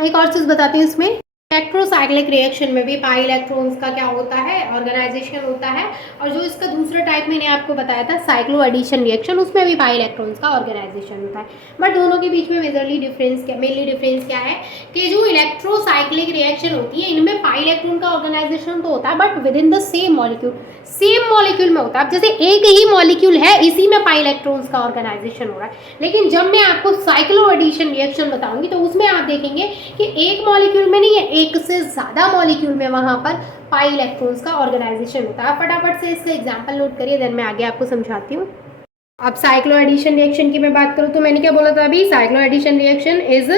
एक और चीज़ बताते हैं इसमें, इलेक्ट्रोसाइक्लिक रिएक्शन में भी पाई इलेक्ट्रॉन्स का क्या होता है, ऑर्गेनाइजेशन होता है। और जो इसका दूसरा टाइप मैंने आपको बताया था साइक्लो एडिशन रिएक्शन, उसमें भी पाई इलेक्ट्रॉन्स का ऑर्गेनाइजेशन होता है। बट दोनों के बीच में मेनली डिफरेंस क्या है कि जो इलेक्ट्रोसाइक्लिक रिएक्शन होती है इनमें पाई इलेक्ट्रॉन का ऑर्गेनाइजेशन तो होता है but with in the same molecule में होता है। अब जैसे एक ही मॉलिक्यूल है इसी में पाई इलेक्ट्रॉन्स का ऑर्गेनाइजेशन हो रहा है, लेकिन जब मैं आपको साइक्लो एडिशन रिएक्शन बताऊंगी तो उसमें आप देखेंगे कि एक मॉलिक्यूल में नहीं है, एक से ज़्यादा मॉलिक्यूल में वहाँ पर पाई इलेक्ट्रॉन्स का ऑर्गेनाइजेशन होता है। फटाफट से इसका एग्जाम्पल नोट करिए, देन मैं आगे आपको समझाती हूँ। अब साइक्लो एडिशन रिएक्शन की मैं बात करूँ तो मैंने क्या बोला था अभी, cycloaddition reaction is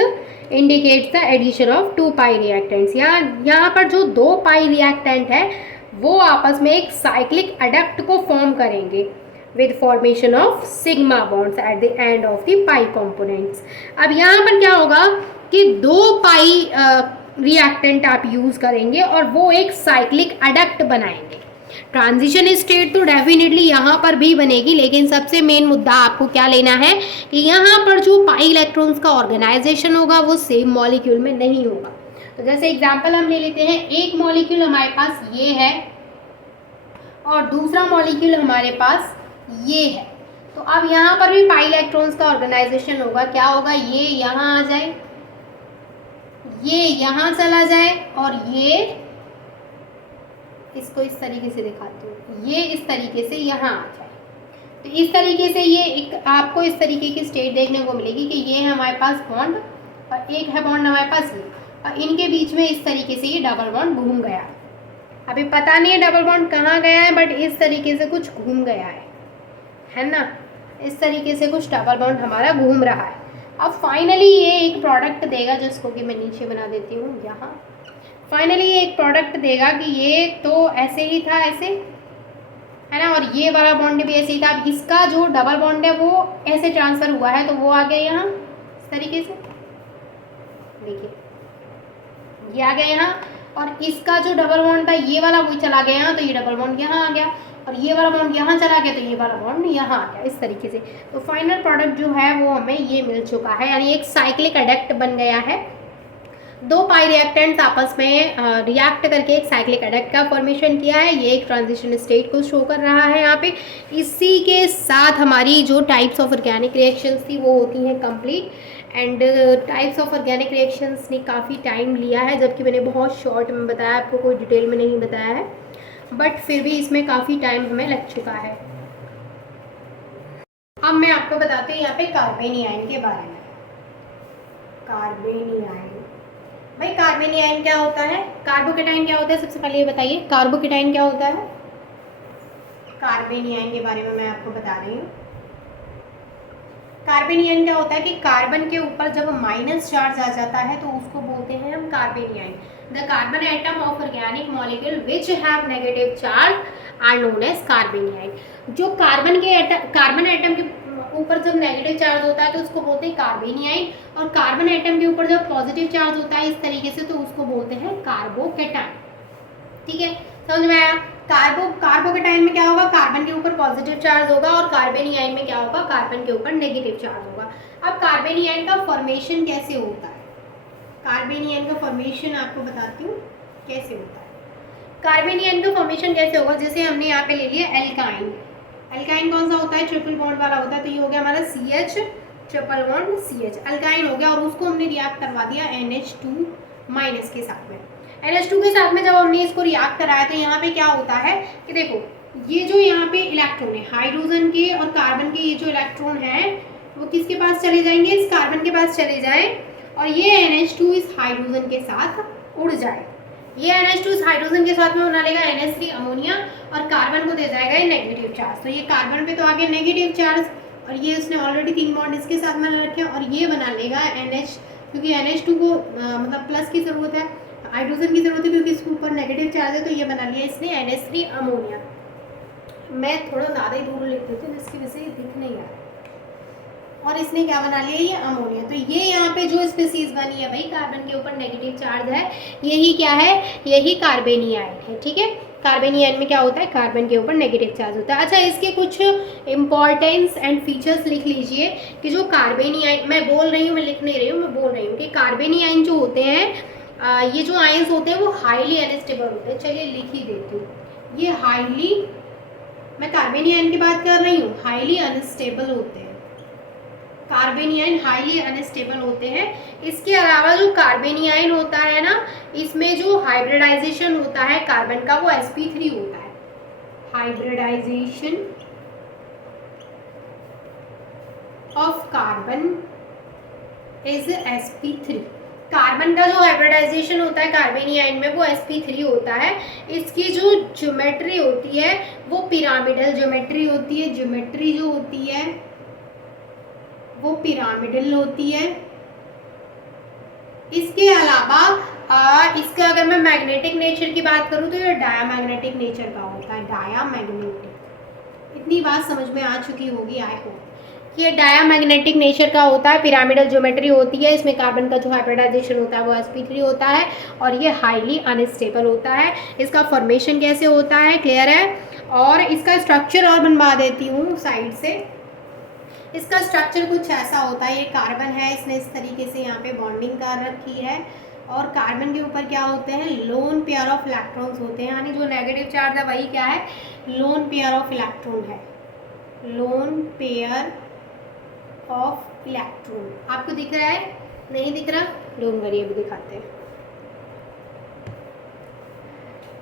indicates the addition of 2 pi reactants. यहाँ पर जो 2 पाई रिएक्टेंट है वो आपस में एक साइक्लिक एडक्ट को फॉर्म करेंगे with formation of sigma bonds at the end of the pi components। अब यहाँ पर क्या होगा कि 2 पाई रिएक्टेंट आप यूज करेंगे और वो एक साइक्लिक एडक्ट बनाएंगे। ट्रांजिशन स्टेट तो डेफिनेटली यहाँ पर भी बनेगी, लेकिन सबसे मेन मुद्दा आपको क्या लेना है कि यहाँ पर जो पाई इलेक्ट्रॉन्स का ऑर्गेनाइजेशन होगा वो सेम मॉलिक्यूल में नहीं होगा। तो जैसे एग्जांपल हम ले लेते हैं, एक मॉलिक्यूल हमारे पास ये है और दूसरा मॉलिक्यूल हमारे पास ये है। तो अब यहाँ पर भी पाई इलेक्ट्रॉन्स का ऑर्गेनाइजेशन होगा। क्या होगा, ये यहाँ आ जाए, ये यहाँ चला जाए और ये, इसको इस तरीके से दिखाती हूँ, ये इस तरीके से यहाँ आ जाए। तो इस तरीके से ये एक आपको इस तरीके की स्टेट देखने को मिलेगी कि ये है हमारे पास बॉन्ड और एक है बॉन्ड हमारे पास ये, और इनके बीच में इस तरीके से ये डबल बॉन्ड घूम गया। अभी पता नहीं है डबल बॉन्ड कहाँ गया है, बट इस तरीके से कुछ घूम गया है ना, इस तरीके से कुछ डबल बॉन्ड हमारा घूम रहा है। अब फाइनली ये एक प्रोडक्ट देगा, जिसको कि मैं नीचे बना देती हूँ यहाँ। फाइनली ये एक प्रोडक्ट देगा कि ये तो ऐसे ही था, ऐसे है ना, और ये वाला बॉन्ड भी ऐसे ही था। अब इसका जो डबल बॉन्ड है वो ऐसे ट्रांसफर हुआ है तो वो आ गया यहाँ इस तरीके से, देखिए ये आ गया यहाँ, और इसका जो डबल बॉन्ड था ये वाला वो चला गया यहाँ, तो ये डबल बॉन्ड यहाँ आ गया, और ये वाला बॉन्ड यहाँ चला गया तो ये वाला बॉन्ड यहाँ आ गया इस तरीके से। तो फाइनल प्रोडक्ट जो है वो हमें ये मिल चुका है, यानी एक साइक्लिक एडक्ट बन गया है। 2 पाई रिएक्टेंट्स आपस में रिएक्ट करके एक साइक्लिक एडक्ट का फॉर्मेशन किया है। ये एक ट्रांजिशन स्टेट को शो कर रहा है यहाँ पे। इसी के साथ हमारी जो टाइप्स ऑफ ऑर्गेनिक रिएक्शंस थी वो होती हैं complete. And types of organic reactions ने काफ़ी टाइम लिया है, जबकि मैंने बहुत शॉर्ट में बताया, आपको कोई डिटेल में नहीं बताया है, बट फिर भी इसमें काफ़ी टाइम हमें लग चुका है। अब मैं आपको बताती हूँ यहाँ पे कार्बेनियाइन के बारे में। कार्बेनियाइन, भाई कार्बेनियाइन क्या होता है, कार्बोकेटाइन क्या होता है, सबसे पहले ये बताइए कार्बोकेटाइन क्या होता है। कार्बेनियाइन के बारे में मैं आपको बता रही हूँ। कार्बेनियाइन क्या होता है कि कार्बन के ऊपर जब माइनस चार्ज आ जाता है तो उसको बोलते हैं हम carbanion. The carbon atom of organic molecule which have negative charge are known as carbanion. जो कार्बन एटम के ऊपर जब नेगेटिव चार्ज होता है तो उसको बोलते हैं कार्बेनियाइन, और कार्बन एटम के ऊपर जब पॉजिटिव चार्ज होता है इस तरीके से तो उसको बोलते हैं कार्बोकेटाइन। ठीक है, समझ में आया। कार्बोकेटाइन में क्या होगा, कार्बन के ऊपर पॉजिटिव चार्ज होगा, और कार्बेनियाइन में क्या होगा, कार्बन के ऊपर नेगेटिव चार्ज होगा। अब कार्बेनियाइन का फॉर्मेशन कैसे होता है, कार्बेनियाइन का फॉर्मेशन आपको बताती हूँ कैसे होता है। कार्बेनियाइन का फॉर्मेशन कैसे होगा, जैसे हमने यहाँ पे ले लिया एल्काइन। एल्काइन कौन सा होता है, ट्रिपल बॉन्ड वाला होता है, तो ये हो गया हमारा CH triple bond CH, alkyne हो गया, और उसको हमने रिएक्ट करवा दिया NH2 माइनस के साथ में। NH2 के साथ में जब हमने इसको रिएक्ट कराया तो यहाँ पे क्या होता है कि देखो ये जो यहाँ पे इलेक्ट्रॉन है हाइड्रोजन के और कार्बन के, ये जो इलेक्ट्रॉन है वो किसके पास चले जाएंगे, इस कार्बन के पास चले जाए, और ये NH2 इस हाइड्रोजन के साथ उड़ जाए। ये NH2 इस हाइड्रोजन के साथ में बना लेगा NH3 अमोनिया, और कार्बन को दे जाएगा ये नेगेटिव चार्ज। तो ये कार्बन पे तो आ गया नेगेटिव चार्ज, और ये उसने ऑलरेडी 3 बॉन्ड इसके साथ में रखे हैं, और ये बना लेगा NH, क्योंकि NH2 को मतलब प्लस की ज़रूरत है, हाइड्रोजन की ज़रूरत है क्योंकि इसके ऊपर नेगेटिव चार्ज है, तो ये बना लिया इसने NH3 अमोनिया। मैं थोड़ा ज़्यादा ही दूर लिख देती हूँ जिसकी वजह से दिख नहीं आ रहा। और इसने क्या बना लिया, ये अमोनिया। तो ये यहाँ पे जो स्पीसीज बनी है भाई, कार्बन के ऊपर नेगेटिव चार्ज है, यही क्या है, यही कार्बेनियाइन है। ठीक है, कार्बेनियाइन में क्या होता है, कार्बन के ऊपर नेगेटिव चार्ज होता है। अच्छा, इसके कुछ इंपॉर्टेंस एंड फीचर्स लिख लीजिए कि जो कार्बेनियाइन, मैं बोल रही हूँ, मैं लिख नहीं रही हूँ, मैं बोल रही हूँ कि कार्बेनियाइन जो होते हैं ये जो आयंस होते हैं वो हाईली अनस्टेबल होते हैं। चलिए लिख ही देती हूँ, ये हाईली, मैं कार्बेनियन की बात कर रही हूँ, हाईली अनस्टेबल होते हैं, कार्बेनियन हाईली अनस्टेबल होते हैं। इसके अलावा जो कार्बेनियन होता है ना, इसमें जो हाइब्रिडाइजेशन होता है कार्बन का वो sp3 होता है। Hybridization of carbon is sp3। Carbon का जो हाइब्रिडाइजेशन होता है कार्बेनियन में वो sp3 होता है। इसकी जो ज्योमेट्री होती है वो पिरामिडल ज्योमेट्री होती है। ज्योमेट्री जो होती है वो पिरामिडल होती है। इसके अलावा इसका अगर मैं मैग्नेटिक नेचर की बात करूं तो ये डायामैग्नेटिक नेचर का होता है। डायामैग्नेटिक, इतनी बात समझ में आ चुकी होगी आई होप। ये डायामैग्नेटिक नेचर का होता है, पिरामिडल ज्योमेट्री होती है, इसमें कार्बन का जो हाइब्रिडाइजेशन होता है वो sp3 होता है और ये हाईली अनस्टेबल होता है। इसका फॉर्मेशन कैसे होता है क्लियर है। और इसका स्ट्रक्चर और बनवा देती हूँ साइड से। इसका स्ट्रक्चर कुछ ऐसा होता है, ये कार्बन है, इसने इस तरीके से यहाँ पे बॉन्डिंग कर रखी है और कार्बन के ऊपर क्या होते हैं, लोन पेयर ऑफ इलेक्ट्रॉन्स होते हैं, यानी जो नेगेटिव चार्ज है वही क्या है, लोन पेयर ऑफ इलेक्ट्रॉन है। लोन पेयर ऑफ इलेक्ट्रॉन आपको दिख रहा है, नहीं दिख रहा, डोंट वरी अभी दिखाते हैं।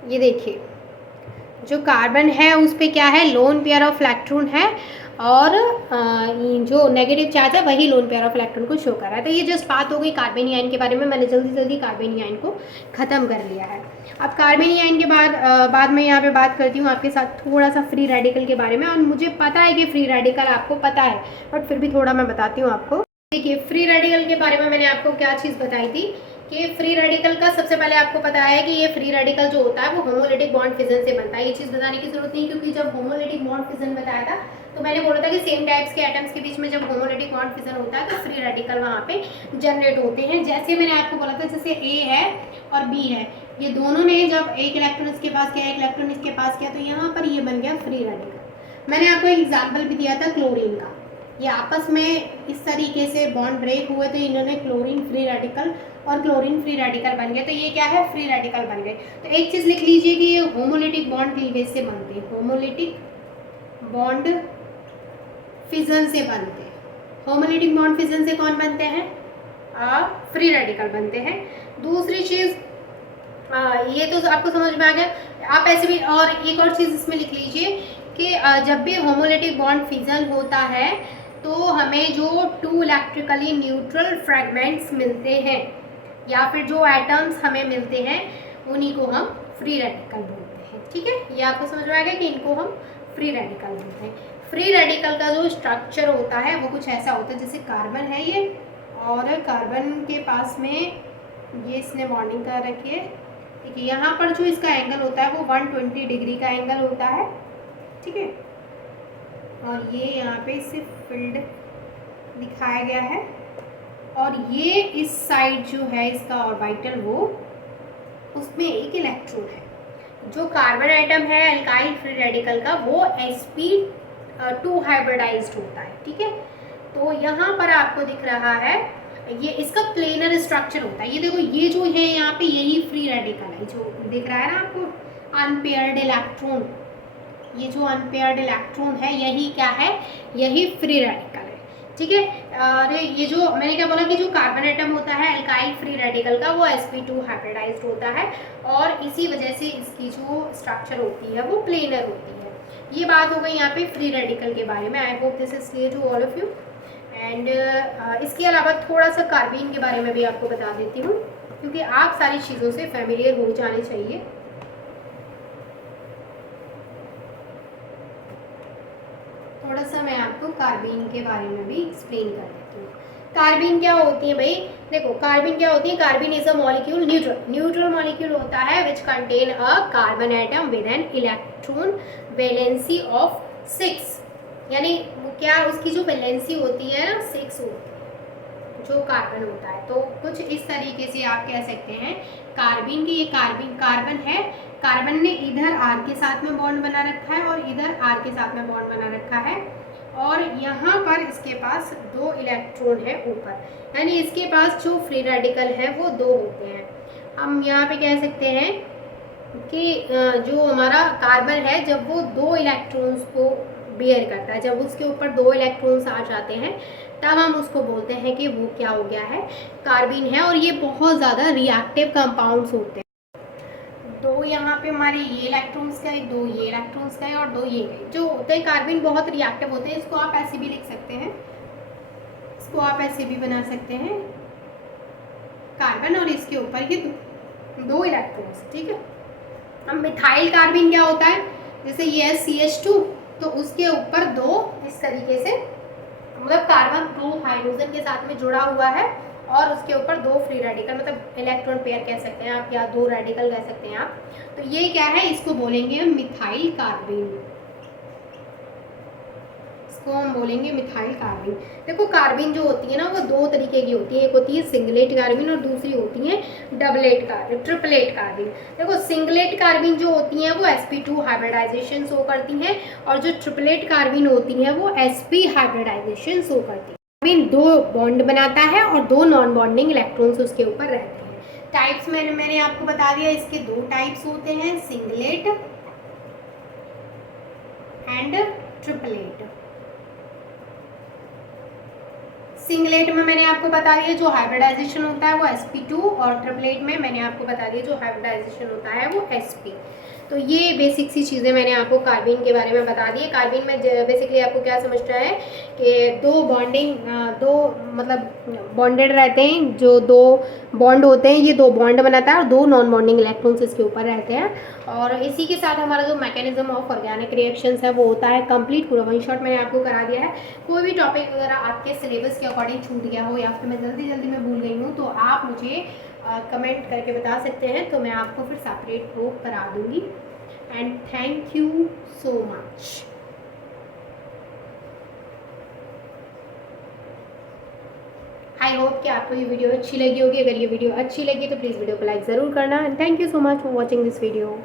ये देखिए जो कार्बन है उस पे क्या है, लोन पेयर ऑफ इलेक्ट्रॉन है और जो नेगेटिव चार्ज है वही लोन पेयर ऑफ इलेक्ट्रॉन को शो कर रहा है। तो ये जस्ट बात हो गई कार्बेनियन के बारे में, मैंने जल्दी जल्दी कार्बेनियन को ख़त्म कर लिया है। अब कार्बेनियन के बाद में यहाँ पे बात करती हूँ आपके साथ थोड़ा सा फ्री रेडिकल के बारे में। और मुझे पता है कि फ्री रेडिकल आपको पता है, बट फिर भी थोड़ा मैं बताती हूँ आपको। देखिए फ्री रेडिकल के बारे में मैंने आपको क्या चीज़ बताई थी कि फ्री रेडिकल का सबसे पहले आपको पता है कि ये फ्री रेडिकल जो होता है वो होमोलिटिक बॉन्ड फिजन से बनता है। ये चीज़ बताने की जरूरत नहीं, क्योंकि जब होमोलिटिक बॉन्ड फिजन बताया था तो मैंने बोला था कि सेम टाइप्स के एटम्स के बीच में जब होमोलिटिक बॉन्ड फिजन होता है तो फ्री रेडिकल वहाँ पे जनरेट होते हैं। जैसे मैंने आपको बोला था, जैसे ए है और बी है, ये दोनों ने जब एक इलेक्ट्रॉन इसके पास किया, एक इलेक्ट्रॉन इसके पास किया, तो यहाँ पर ये बन गया फ्री रेडिकल। मैंने आपको एक एग्जाम्पल भी दिया था क्लोरीन का, ये आपस में इस तरीके से बॉन्ड ब्रेक हुए तो इन्होंने क्लोरीन फ्री रेडिकल और क्लोरीन फ्री रेडिकल बन गए, तो ये क्या है, फ्री रेडिकल बन गए। तो एक चीज़ लिख लीजिए कि ये होमोलिटिक बॉन्ड क्लीवेज से बनते हैं, होमोलिटिक बॉन्ड फिजन से बनते हैं। होमोलिटिक बॉन्ड फिजन से कौन बनते हैं, फ्री रेडिकल बनते हैं। दूसरी चीज़ ये तो आपको समझ में आ गया। आप ऐसे भी और एक और चीज़ इसमें लिख लीजिए कि जब भी होमोलिटिक बॉन्ड फिजन होता है तो हमें जो 2 इलेक्ट्रिकली न्यूट्रल फ्रेगमेंट्स मिलते हैं या फिर जो एटम्स हमें मिलते हैं उन्हीं को हम फ्री रेडिकल बोलते हैं। ठीक है, ये आपको समझ में आ गया कि इनको हम फ्री रेडिकल बोलते हैं। फ्री रेडिकल का जो स्ट्रक्चर होता है वो कुछ ऐसा होता है, जैसे कार्बन है ये और कार्बन के पास में ये इसने बॉन्डिंग कर रखी है। ठीक है, यहाँ पर जो इसका एंगल होता है वो 120 डिग्री का एंगल होता है। ठीक है, और ये यहाँ पे सिर्फ फील्ड दिखाया गया है और ये इस साइड जो है इसका ऑर्बिटल वो उसमें एक इलेक्ट्रॉन है। जो कार्बन एटम है अल्काइल फ्री रेडिकल का वो sp2 हाइब्रिडाइज्ड होता है। ठीक है, तो यहाँ पर आपको दिख रहा है ये इसका प्लेनर स्ट्रक्चर होता है। ये देखो ये जो है यहाँ पे यही फ्री रेडिकल है, जो दिख रहा है ना आपको अनपेयर्ड इलेक्ट्रॉन, ये जो अनपेयर्ड इलेक्ट्रॉन है यही क्या है, यही फ्री रेडिकल है। ठीक है, और ये जो मैंने क्या बोला कि जो कार्बन एटम होता है अल्काइल फ्री रेडिकल का वो sp2 हाइब्रिडाइज्ड होता है और इसी वजह से इसकी जो स्ट्रक्चर होती है वो प्लेनर होती है। ये बात हो गई यहाँ पे फ्री रेडिकल के बारे में। I hope this is clear to all of you. And इसके अलावा थोड़ा सा कार्बीन के बारे में भी आपको बता देती हूँ, क्योंकि आप सारी चीज़ों से फेमिलियर हो जाने चाहिए। थोड़ा सा मैं आपको कार्बीन के बारे में भी एक्सप्लेन कर देती हूँ। कार्बीन क्या होती है भाई, देखो कार्बीन क्या होती है, carbene is a molecule neutral molecule होता है which contain a carbon atom with an electron valency of 6, यानी क्या उसकी जो वैलेंसी होती है ना 6 होती है जो कार्बन होता है। तो कुछ इस तरीके से आप कह सकते हैं कार्बन की, ये कार्बन है, कार्बन ने इधर आर के साथ में बॉन्ड बना रखा है और इधर आर के साथ में बॉन्ड बना रखा है और यहाँ पर इसके पास 2 इलेक्ट्रॉन है ऊपर, यानी इसके पास जो फ्री रेडिकल है वो 2 होते हैं। हम यहाँ पे कह सकते हैं कि जो हमारा कार्बन है जब वो 2 इलेक्ट्रॉन्स को बेयर करता है, जब उसके ऊपर 2 इलेक्ट्रॉन्स आ जाते हैं तब हम उसको बोलते हैं कि वो क्या हो गया है, कार्बिन है। और ये बहुत ज़्यादा रिएक्टिव कंपाउंड्स होते हैं। 2 यहाँ पे हमारे ये इलेक्ट्रॉन्स गए, 2 ये इलेक्ट्रॉन्स गए और 2 ये गए। जो होते हैं कार्बिन बहुत रिएक्टिव होते हैं। इसको आप ऐसे भी लिख सकते हैं, इसको आप ऐसे भी बना सकते हैं, कार्बन और इसके ऊपर ये 2 इलेक्ट्रॉन्स, ठीक है। अब मिथाइल कार्बिन क्या होता है, जैसे ये है CH2, तो उसके ऊपर 2 इस तरीके से, मतलब कार्बन 2 हाइड्रोजन के साथ में जुड़ा हुआ है और उसके ऊपर 2 फ्री रेडिकल, मतलब इलेक्ट्रॉन पेयर कह सकते हैं आप, या 2 रेडिकल कह सकते हैं आप। तो ये क्या है, इसको बोलेंगे हम मिथाइल कार्बिन, इसको हम बोलेंगे मिथाइल कार्बिन। देखो कार्बिन जो होती है ना वो 2 तरीके की होती है, एक होती है सिंगलेट कार्बिन और दूसरी होती है डबलेट कार्बिन, ट्रिपलेट कार्बिन। देखो सिंगलेट कार्बिन जो होती हैं वो sp2 हाइब्रिडाइजेशन शो करती हैं और जो ट्रिपलेट कार्बिन होती हैं वो sp हाइब्रिडाइजेशन शो करती है। कार्बिन 2 बॉन्ड बनाता है और 2 नॉन बॉन्डिंग इलेक्ट्रॉन्स उसके ऊपर रहते हैं। टाइप्स मैंने आपको बता दिया, इसके 2 टाइप्स होते हैं, सिंगलेट एंड ट्रिपलेट। सिंगलेट में मैंने आपको बता दिया जो हाइब्रिडाइजेशन होता है वो sp2 और ट्रिपलेट में मैंने आपको बता दिया जो हाइब्रिडाइजेशन होता है वो sp। तो ये बेसिक सी चीज़ें मैंने आपको कार्बिन के बारे में बता दी है। कार्बिन में बेसिकली आपको क्या समझना है कि 2 बॉन्डिंग, 2 मतलब बॉन्डेड रहते हैं, जो 2 बॉन्ड होते हैं ये 2 बॉन्ड बनाता है और 2 नॉन बॉन्डिंग इलेक्ट्रॉन्स इसके ऊपर रहते हैं। और इसी के साथ हमारा जो मैकेनिज्म ऑफ ऑर्गेनिक रिएक्शंस है वो होता है कंप्लीट, पूरा वन शॉट मैंने आपको करा दिया है। कोई भी टॉपिक अगर आपके सिलेबस के अकॉर्डिंग छूट गया हो या फिर मैं जल्दी में भूल गई हूँ तो आप मुझे कमेंट करके बता सकते हैं, तो मैं आपको फिर सेपरेट प्रूफ करा दूँगी। And thank you so much. I hope कि आपको ये वीडियो अच्छी लगी होगी। अगर ये वीडियो अच्छी लगी तो प्लीज़ वीडियो को लाइक ज़रूर करना। And thank you so much for watching this video.